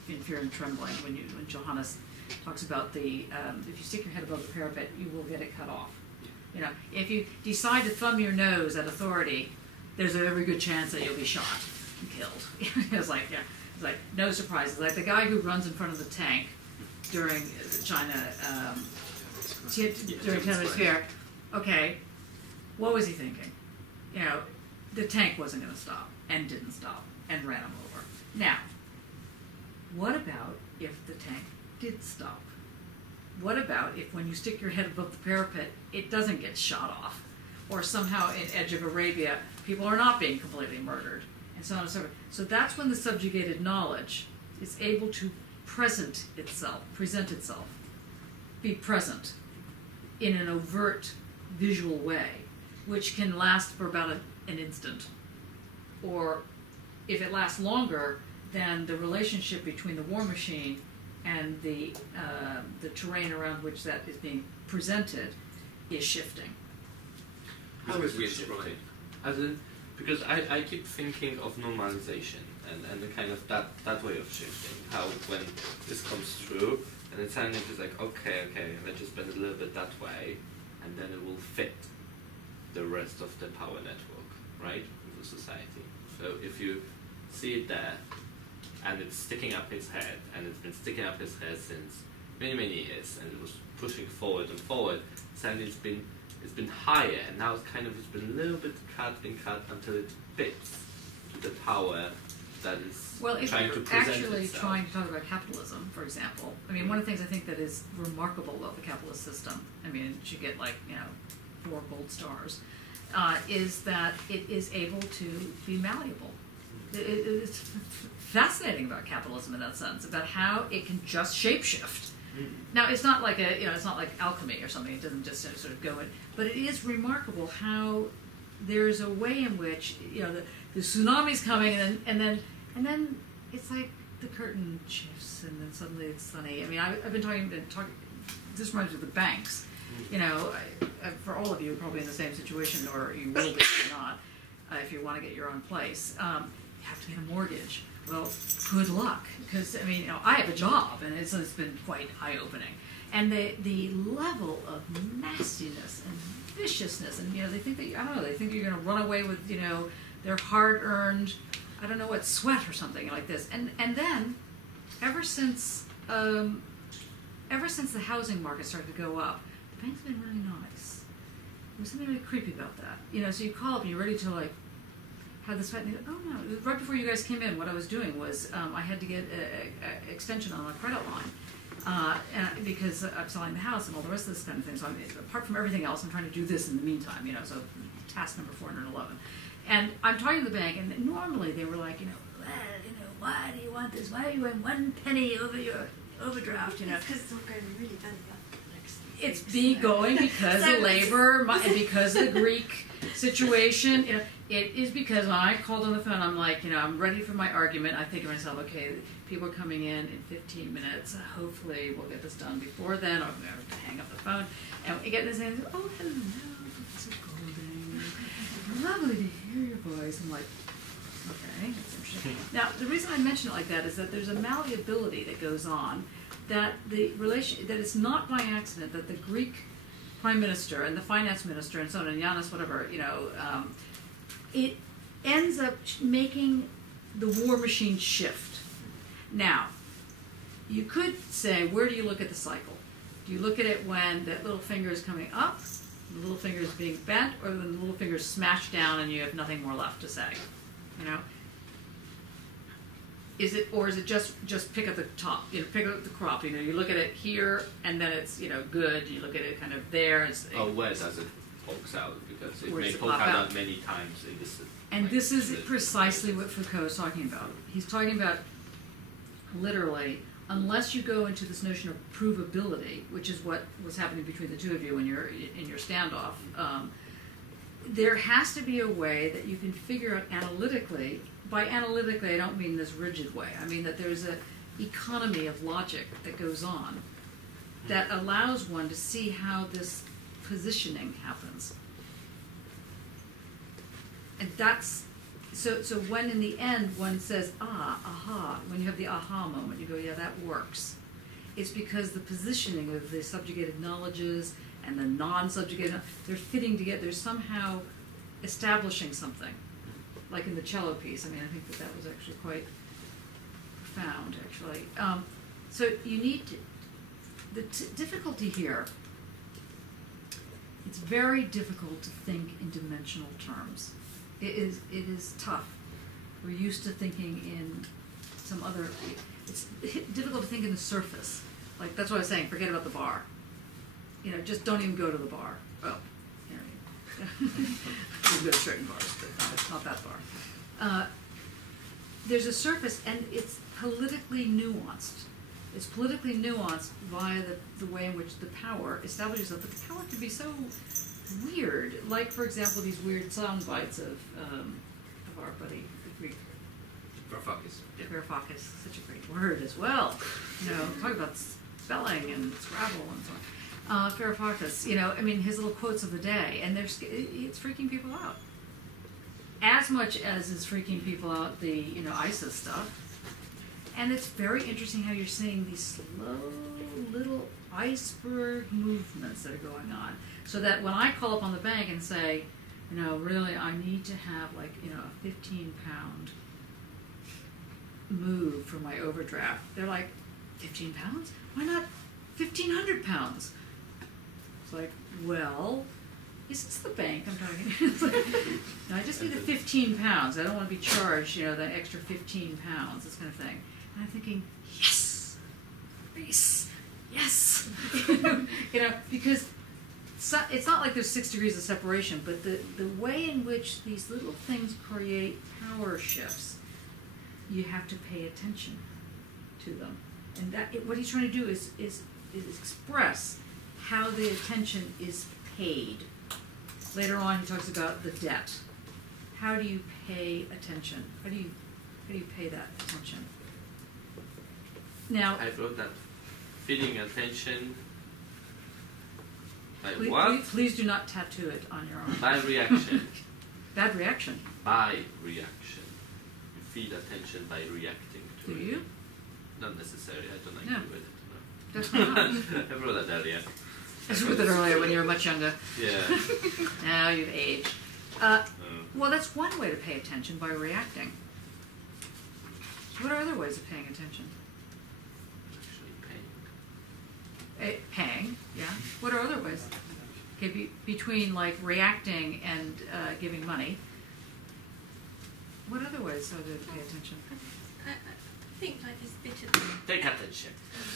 In Fear and Trembling, when Johannes talks about if you stick your head above the parapet, you will get it cut off. If you decide to thumb your nose at authority, there's a very good chance that you'll be shot and killed. It's like no surprises. Like the guy who runs in front of the tank during China, during Tiananmen Square. Okay, what was he thinking? The tank wasn't going to stop, and didn't stop, and ran him over. Now, what about if the tank did stop? What about if when you stick your head above the parapet, it doesn't get shot off? or somehow in Edge of Arabia, people are not being completely murdered, and so on and so forth. So that's when the subjugated knowledge is able to present itself, be present in an overt visual way, which can last for about an instant. Or if it lasts longer, then the relationship between the war machine and the terrain around which that is being presented is shifting. How is it shifting? As in, because I keep thinking of normalization and the kind of that way of shifting. How when this comes through and it's suddenly just like, okay, let's just bend it a little bit that way, and then it will fit the rest of the power network, right, of the society. So if you see it there, and it's sticking up its head, and it's been sticking up its head since many years, and it was pushing forward and forward, suddenly it's been higher, and now it's been a little bit cut until it fits to the power that is trying to present itself. Well, if you're actually trying to talk about capitalism, for example, I mean, one of the things I think that is remarkable about the capitalist system, I mean, it should get 4 gold stars, is that it is able to be malleable. It's fascinating about capitalism in that sense, about how it can just shapeshift. Now, it's not like it's not like alchemy or something. It doesn't just sort of go in, but it is remarkable how there's a way in which the tsunami's coming, and then it's like the curtain shifts, and then suddenly it's sunny. I mean, I've been talking. This reminds me of the banks. For all of you, probably in the same situation, or you will be or not, if you want to get your own place. You have to get a mortgage. Well, good luck, because I mean, I have a job, and it's been quite eye-opening. And the level of nastiness and viciousness, and they think that they think you're going to run away with their hard-earned, I don't know what, sweat or something like this. And then, ever since the housing market started to go up, the bank's been really nice. There's something really creepy about that. So you call up and you're ready to have this fight, and oh no! Right before you guys came in, what I was doing was I had to get an extension on my credit line because I'm selling the house and all the rest of this kind of thing. So apart from everything else, I'm trying to do this in the meantime. So task number 411, and I'm talking to the bank, and normally they were like, why do you want this? Why are you in 1 penny over your overdraft? Because it's all going really bad. It's going because of labor, because of the Greek situation. It is because when I called on the phone, I'm like, I'm ready for my argument. I think to myself, okay, people are coming in 15 minutes. Hopefully we'll get this done before then, or I'm going to hang up the phone. And we get this and oh, hello, Professor Golding. Lovely to hear your voice. I'm like, okay, that's interesting. Now, the reason I mention it like that is that there's a malleability that goes on, that that it's not by accident that the Greek prime minister and the finance minister and so on, and Yanis, whatever, it ends up making the war machine shift. Now, you could say, where do you look at the cycle? Do you look at it when that little finger is coming up, the little finger is being bent, or when the little finger is smashed down and you have nothing more left to say? Is it just pick at the top? Pick at the crop. You look at it here, and then it's good. You look at it kind of there. Where does it poke out? Because it may poke out many times. And this is precisely what Foucault is talking about. He's talking about literally, unless you go into this notion of provability, which is what was happening between the two of you when you're in your standoff. There has to be a way that you can figure out analytically. By analytically, I don't mean this rigid way. I mean that there's an economy of logic that goes on that allows one to see how this positioning happens. And that's, so when in the end one says, aha, when you have the aha moment, you go, yeah, that works. It's because the positioning of the subjugated knowledges and the non-subjugated, they're fitting together, they're somehow establishing something. Like in the cello piece, I think that was actually quite profound, actually. So you need to, the difficulty here, it's very difficult to think in dimensional terms. It is tough. We're used to thinking in some other, it's difficult to think in the surface. That's what I was saying, forget about the bar. Just don't even go to the bar. Oh, You go to certain bars, but not that far. There's a surface, and it's politically nuanced. It's politically nuanced via the way in which the power establishes itself. But the power can be so weird. Like, for example, these weird sound bites of our buddy, the Greek. Varoufakis. Yeah. Varoufakis, such a great word as well. You know, talk about spelling and Scrabble and so on. Varoufakis, you know, I mean, his little quotes of the day, and it's freaking people out. As much as it's freaking people out, the ISIS stuff. And it's very interesting how you're seeing these slow little iceberg movements that are going on. So that when I call up on the bank and say, really, I need to have like, a 15-pound move for my overdraft. They're like, 15 pounds? Why not 1,500 pounds? It's like, well, is this the bank I'm talking to? It's like, no, I just need the 15 pounds. I don't want to be charged, the extra 15 pounds, this kind of thing. And I'm thinking, yes, yes, because it's not like there's 6 degrees of separation, but the way in which these little things create power shifts, you have to pay attention to them. And what he's trying to do is express how the attention is paid. Later on, he talks about the debt. How do you pay attention? How do you pay that attention? Now, I wrote that feeling attention by please, what? Please do not tattoo it on your arm. By reaction. Bad reaction. By reaction. You feel attention by reacting to Do it. you? Not necessarily. I don't agree No. with it. No. That's not. I wrote that earlier. I wrote that earlier when you were much younger. Yeah. Now you've aged. Well, that's one way to pay attention, by reacting. What are other ways of paying attention? Actually paying. Paying, yeah. What are other ways? Okay, between like reacting and giving money. What other ways are there to pay attention? I think like this bit of Take attention.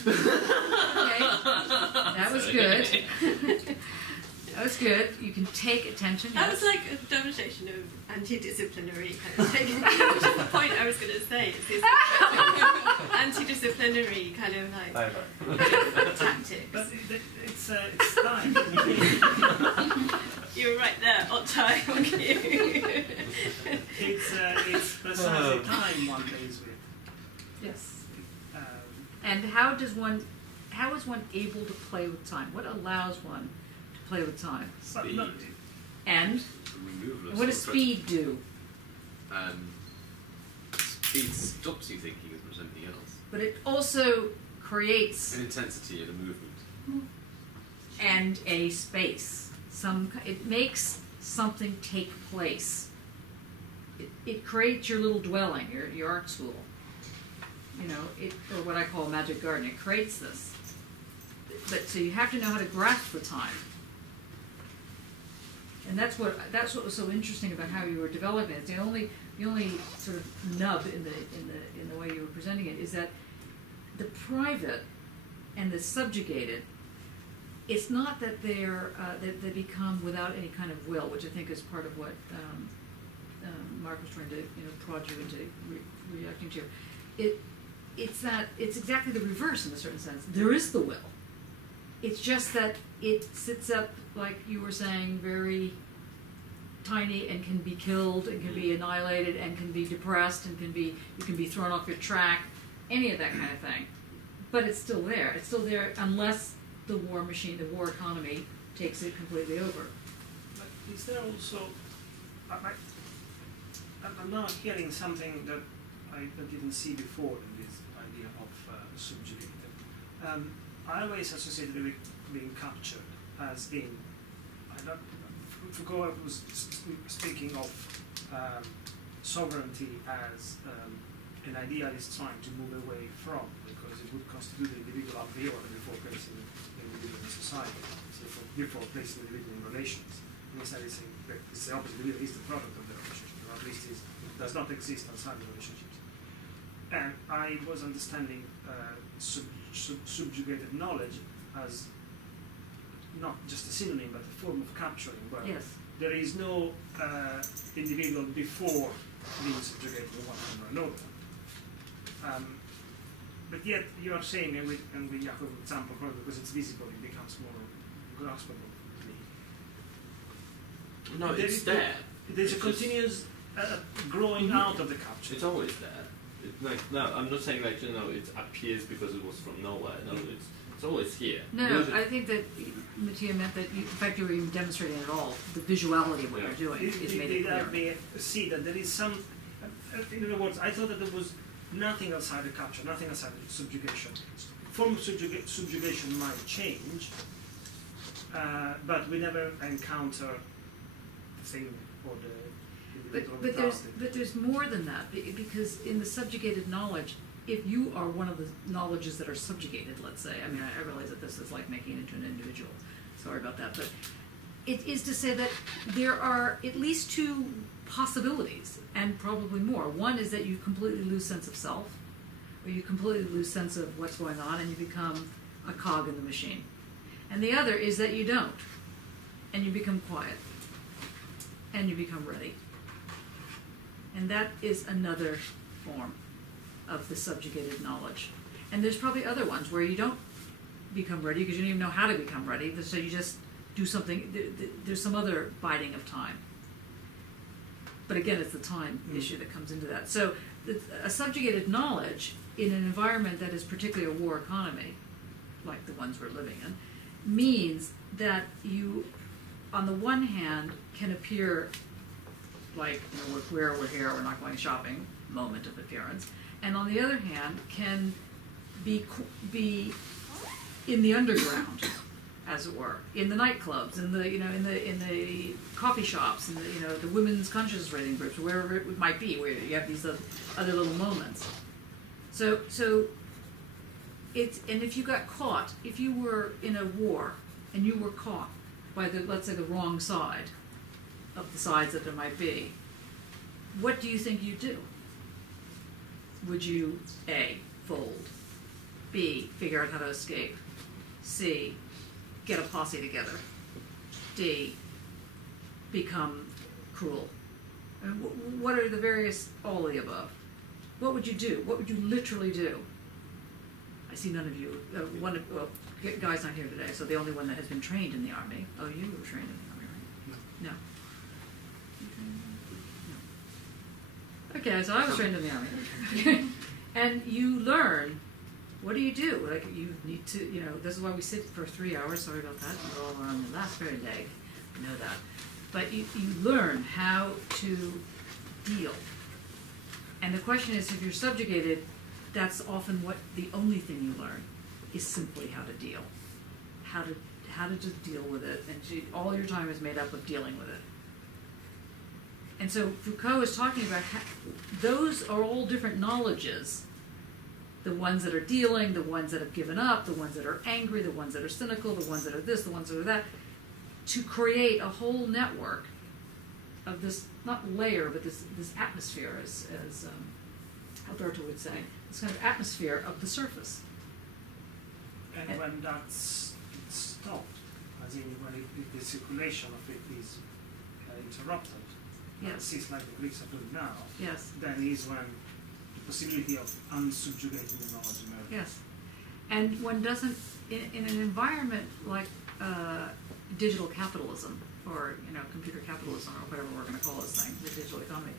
Okay, that was good. That was good. You can take attention. that Yes. was like a demonstration of anti-disciplinary kind of thing, which is the point I was going to say. It's this anti-disciplinary kind of like tactics. But it's time. You were right there on time, okay. It's precisely time one plays with. Yes. Um, And how is one able to play with time? What allows one to play with time? Speed. And Removal of what does sort of speed do? Speed stops you thinking as much as anything else. But it also creates An intensity of the movement. and a space. It makes something take place. It creates your little dwelling, your art school. Or what I call a magic garden. It creates this. But so you have to know how to grasp the time. And that's what was so interesting about how you were developing it. The only sort of nub in the way you were presenting it is that the private and the subjugated, it's not that they become without any kind of will, which I think is part of what Mark was trying to prod you into reacting to. It's exactly the reverse in a certain sense. There is the will. It's just that it sits up, like you were saying, very tiny and can be killed and can be annihilated and can be depressed and you can be thrown off your track, any of that kind of thing. But it's still there. It's still there unless the war machine, the war economy, takes it completely over. But is there also, I'm now hearing something that I didn't see before in this idea of subjugated. I always associated it with being captured, as in, Foucault was speaking of sovereignty as an idealist trying to move away from, because it would constitute the individual a priori before placing the individual in society, so before placing the individual in relations. In this sense, it's the opposite. It is the product of the relationship, or at least it does not exist outside the relationships. And I was understanding subjugated knowledge as not just a synonym, but a form of capturing, where Yes. there is no individual before being subjugated one or another. But yet you are saying, and with Jakob's example, because it's visible, it becomes more graspable. No, it's there. There's a continuous growing out of the capture. It's always there. No, I'm not saying like it appears because it was from nowhere. No, it's always here. No, I think that Mattia meant that, in fact, you were even demonstrating it all. The visuality of what you're doing is made it clear. See that there is some. In other words, I thought that there was nothing outside the capture, nothing outside the subjugation. Form of subjugation might change, but we never encounter the thing or the. But there's more than that, because in the subjugated knowledge, if you are one of the knowledges that are subjugated, let's say, I mean, I realize that this is like making it into an individual, sorry about that, but it is to say that there are at least two possibilities, and probably more. One is that you completely lose sense of self, or you completely lose sense of what's going on, and you become a cog in the machine. And the other is that you don't, and you become quiet, and you become ready. And that is another form of the subjugated knowledge. And there's probably other ones where you don't become ready because you don't even know how to become ready, so you just do something. There's some other biding of time. But again, it's the time issue that comes into that. So a subjugated knowledge in an environment that is particularly a war economy, like the ones we're living in, means that you, on the one hand, can appear like, we're queer, we're here, we're not going shopping, moment of appearance, and on the other hand, can be in the underground, as it were, in the nightclubs, in the coffee shops, in the women's consciousness raising groups, wherever it might be, where you have these other little moments. So it's, and if you got caught, if you were in a war and you were caught by let's say the wrong side of the sides that there might be, what do you think you'd do? Would you A, fold, B, figure out how to escape, C, get a posse together, D, become cruel? I mean, what are the various, all of the above? What would you do? What would you literally do? I see none of you. Guy's not here today, so the only one that has been trained in the Army. Oh, you were trained in the Army, right? No. Okay, so I was trained in the Army. And you learn, what do you do? Like, you need to, this is why we sit for 3 hours, sorry about that, we're all on the last very leg, you know that. But you learn how to deal. And the question is, if you're subjugated, that's often the only thing you learn is simply how to deal. How to just deal with it, and all your time is made up of dealing with it. And so Foucault is talking about those are all different knowledges. The ones that are dealing, the ones that have given up, the ones that are angry, the ones that are cynical, the ones that are this, the ones that are that, to create a whole network of this, not layer, but this atmosphere, as Alberto would say, this kind of atmosphere of the surface. And when that's stopped, as in when the circulation of it is interrupted, yes, it's like the Greeks are doing now, yes, then is when the possibility of unsubjugating the knowledge emerges. Yes. And one doesn't, in an environment like digital capitalism, or computer capitalism, or whatever we're going to call this thing, the digital economy,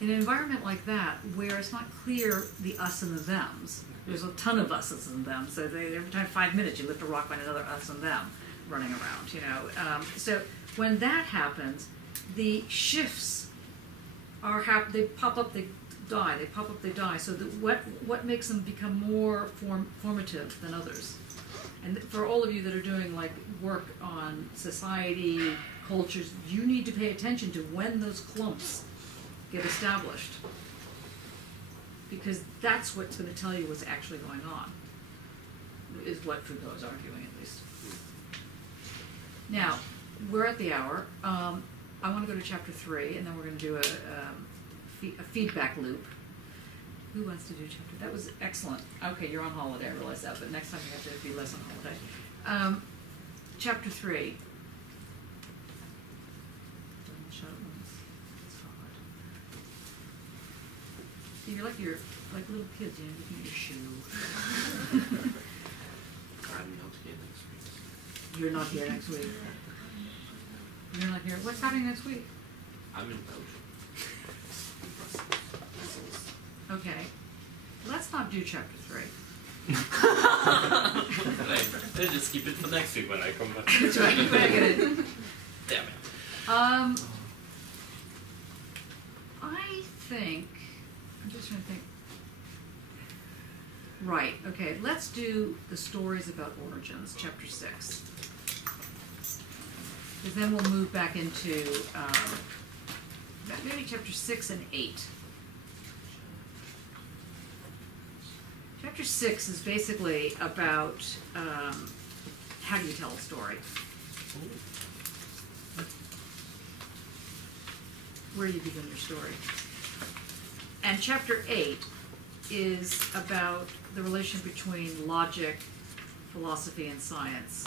in an environment like that, where it's not clear the us and the thems, there's a ton of us's and thems, so every time 5 minutes you lift a rock by another us and them running around, So when that happens, the shifts are they pop up, they die, they pop up, they die, so that what makes them become more formative than others? And for all of you that are doing work on society, cultures, you need to pay attention to when those clumps get established, because that's what's going to tell you what's actually going on, is what Foucault is arguing, at least. Now, we're at the hour. I want to go to chapter 3, and then we're going to do a feedback loop. Who wants to do chapter? That was excellent. Okay, you're on holiday, I realize that, but next time you have to be less on holiday. Chapter 3. You're like little kids, you know, looking at your shoe. I'm not here next week. You're not here next week. You're not here. What's happening next week? I'm in Belgium. Okay. Let's not do chapter 3. Let's just keep it for next week when I come back. That's right. You better get it. Damn it. I think, I'm just trying to think. Right, okay, let's do the stories about origins, chapter 6. Because then we'll move back into maybe chapter 6 and 8. Chapter 6 is basically about how do you tell a story. Where do you begin your story? And chapter 8 is about the relation between logic, philosophy, and science.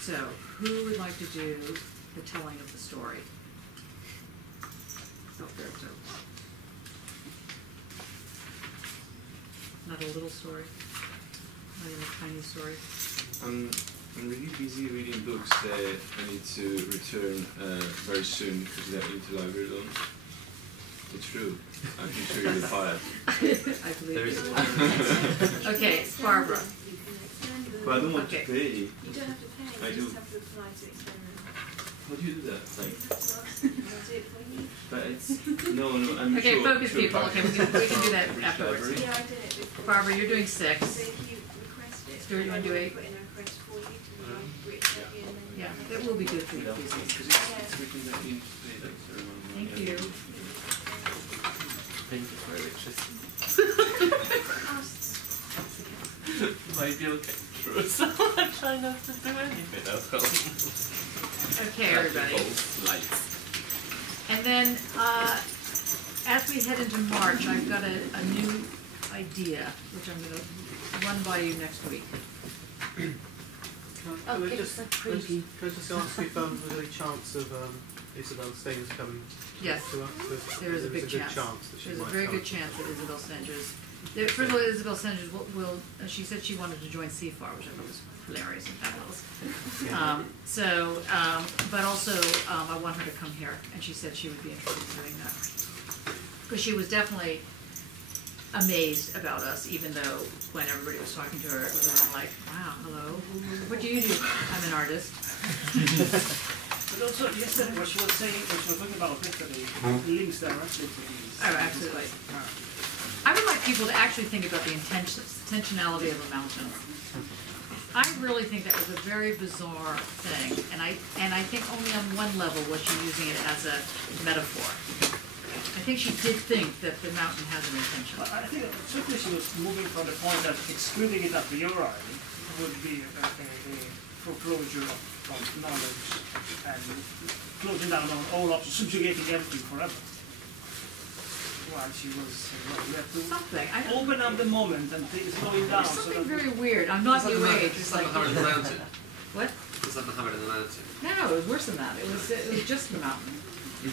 So, who would like to do the telling of the story? Oh, there it goes. Not a little story, not even a tiny story. I'm really busy reading books that I need to return very soon because they're interlibrary loans. It's true. I can show you the file. I believe it. Okay, Barbara. But I don't want Okay. to pay. You don't have to pay, I you do. just have to apply to experiment. How do you do that? Like, That's what I'll do it for you. but it's no. I'm Okay, sure. focus people. Okay, we can do that Which afterwards. library? Yeah, I did it before. Barbara, you're doing 6. So if you request it, Stuart, you wanna do 8? Put in a request for you to the library, and then Yeah, that will be good for you, please. Because it's written that you need to pay like certain amount of money. Thank you. Thank you for electricity. Ask Might be okay. True. So I try not to do anything at home. Okay, everybody. Lights. And then, as we head into March, I've got a new idea, which I'm going to run by you next week. Can I just ask if there's any chance of Isabel Stainer's coming Yes, to us? there is a big good chance. that she There's a might very come. good chance that Isabel Stangers. First of all, Isabel Stangers will she said she wanted to join CFAR, which I thought was hilarious and fabulous. But also, I want her to come here, and she said she would be interested in doing that. Because she was definitely amazed about us, even though when everybody was talking to her, it was like, wow, hello, what do you do? I'm an artist. But also, yesterday, what she was saying, what she was talking about yesterday, links directly to these. Oh, absolutely. I would like people to actually think about the intentionality of a mountain. I really think that was a very bizarre thing, and I think only on one level was she using it as a metaphor. I think she did think that the mountain has an intention. But I think certainly she was moving from the point that excluding it a priori would be a foreclosure of knowledge and closing down on all options, subjugating everything forever. While she was, we have to Something. open up the moment and things slowing down. There's So something that very weird. I'm not It's new like age. It's It's like like, Muhammad in the mountain. what? It's like Muhammad in the mountain. No, it was worse than that. It was just the mountain. You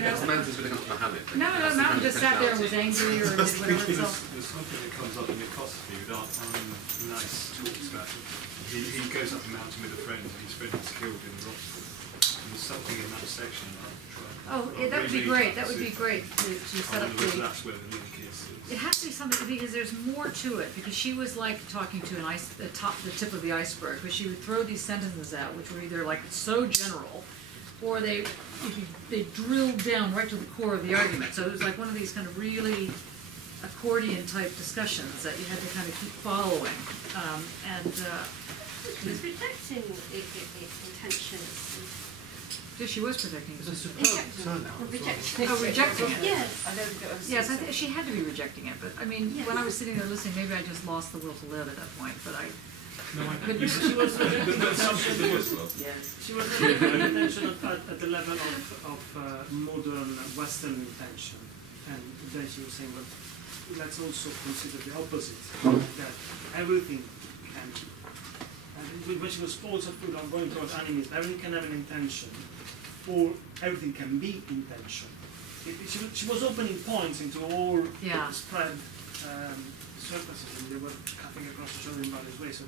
know? The mountain's really come to Muhammad. No, the mountain just sat there and was angry or did whatever itself. There's something that comes up in the philosophy with Nice talks about it. He goes up the mountain with a friend and his friend is killed in the rock. And there's something in that section that I'll try. Oh, that would be great. That would be great to set up the. That's where the link is. It has to be something because there's more to it. Because she was like talking to the tip of the iceberg. Because she would throw these sentences out, which were either like so general, or they drilled down right to the core of the argument. So it was like one of these kind of really accordion type discussions that you had to kind of keep following. She was rejecting intentions. Yeah, she was protecting it. It's a superb turnout. Rejecting Oh, rejecting it. Yes. I don't think I've Yes, seen I think she had to be rejecting it. But I mean, Yes. when I was sitting there listening, maybe I just lost the will to live at that point. But I. she was rejecting But something attention. as well. Yes. She was rejecting attention at the level of modern Western intention, and then she was saying, well, let's also consider the opposite, that everything can. And when she was also going towards animism, everything can have an intention, or everything can be intention. she was opening points into all Yeah. spread surfaces, and they were cutting across each other in various ways. So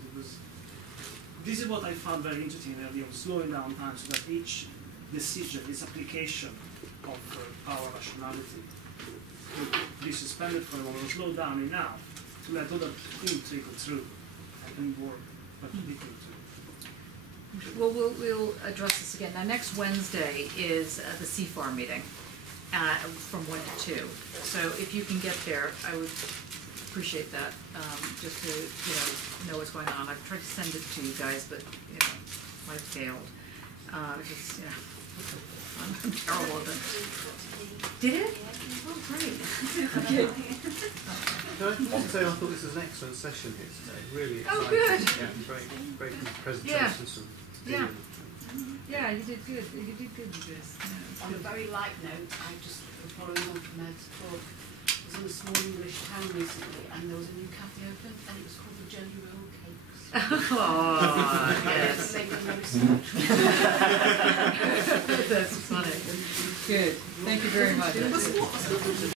this is what I found very interesting in the idea of slowing down time, so that each decision, this application of power rationality would be suspended for a moment, slow down enough to let other things trickle through and work perpendicular to it. Well, we'll address this again. Now, next Wednesday is the CFAR meeting from 1 to 2. So if you can get there, I would appreciate that, just to know what's going on. I've tried to send it to you guys, but I failed. Just, I'm terrible at it. Did it? Oh, great. Okay. No, I can say I thought this was an excellent session here today. Really exciting. Oh, good. Yeah, great presentations. Yeah. Yeah, you did good. You did good with this. Yeah, On a very light note, I just following on from Ed's talk, I was in a small English town recently, and there was a new cafe opened, and it was called the Jelly Roll Cakes. Oh, yes. They were very small. That's funny. Good. Thank you very much.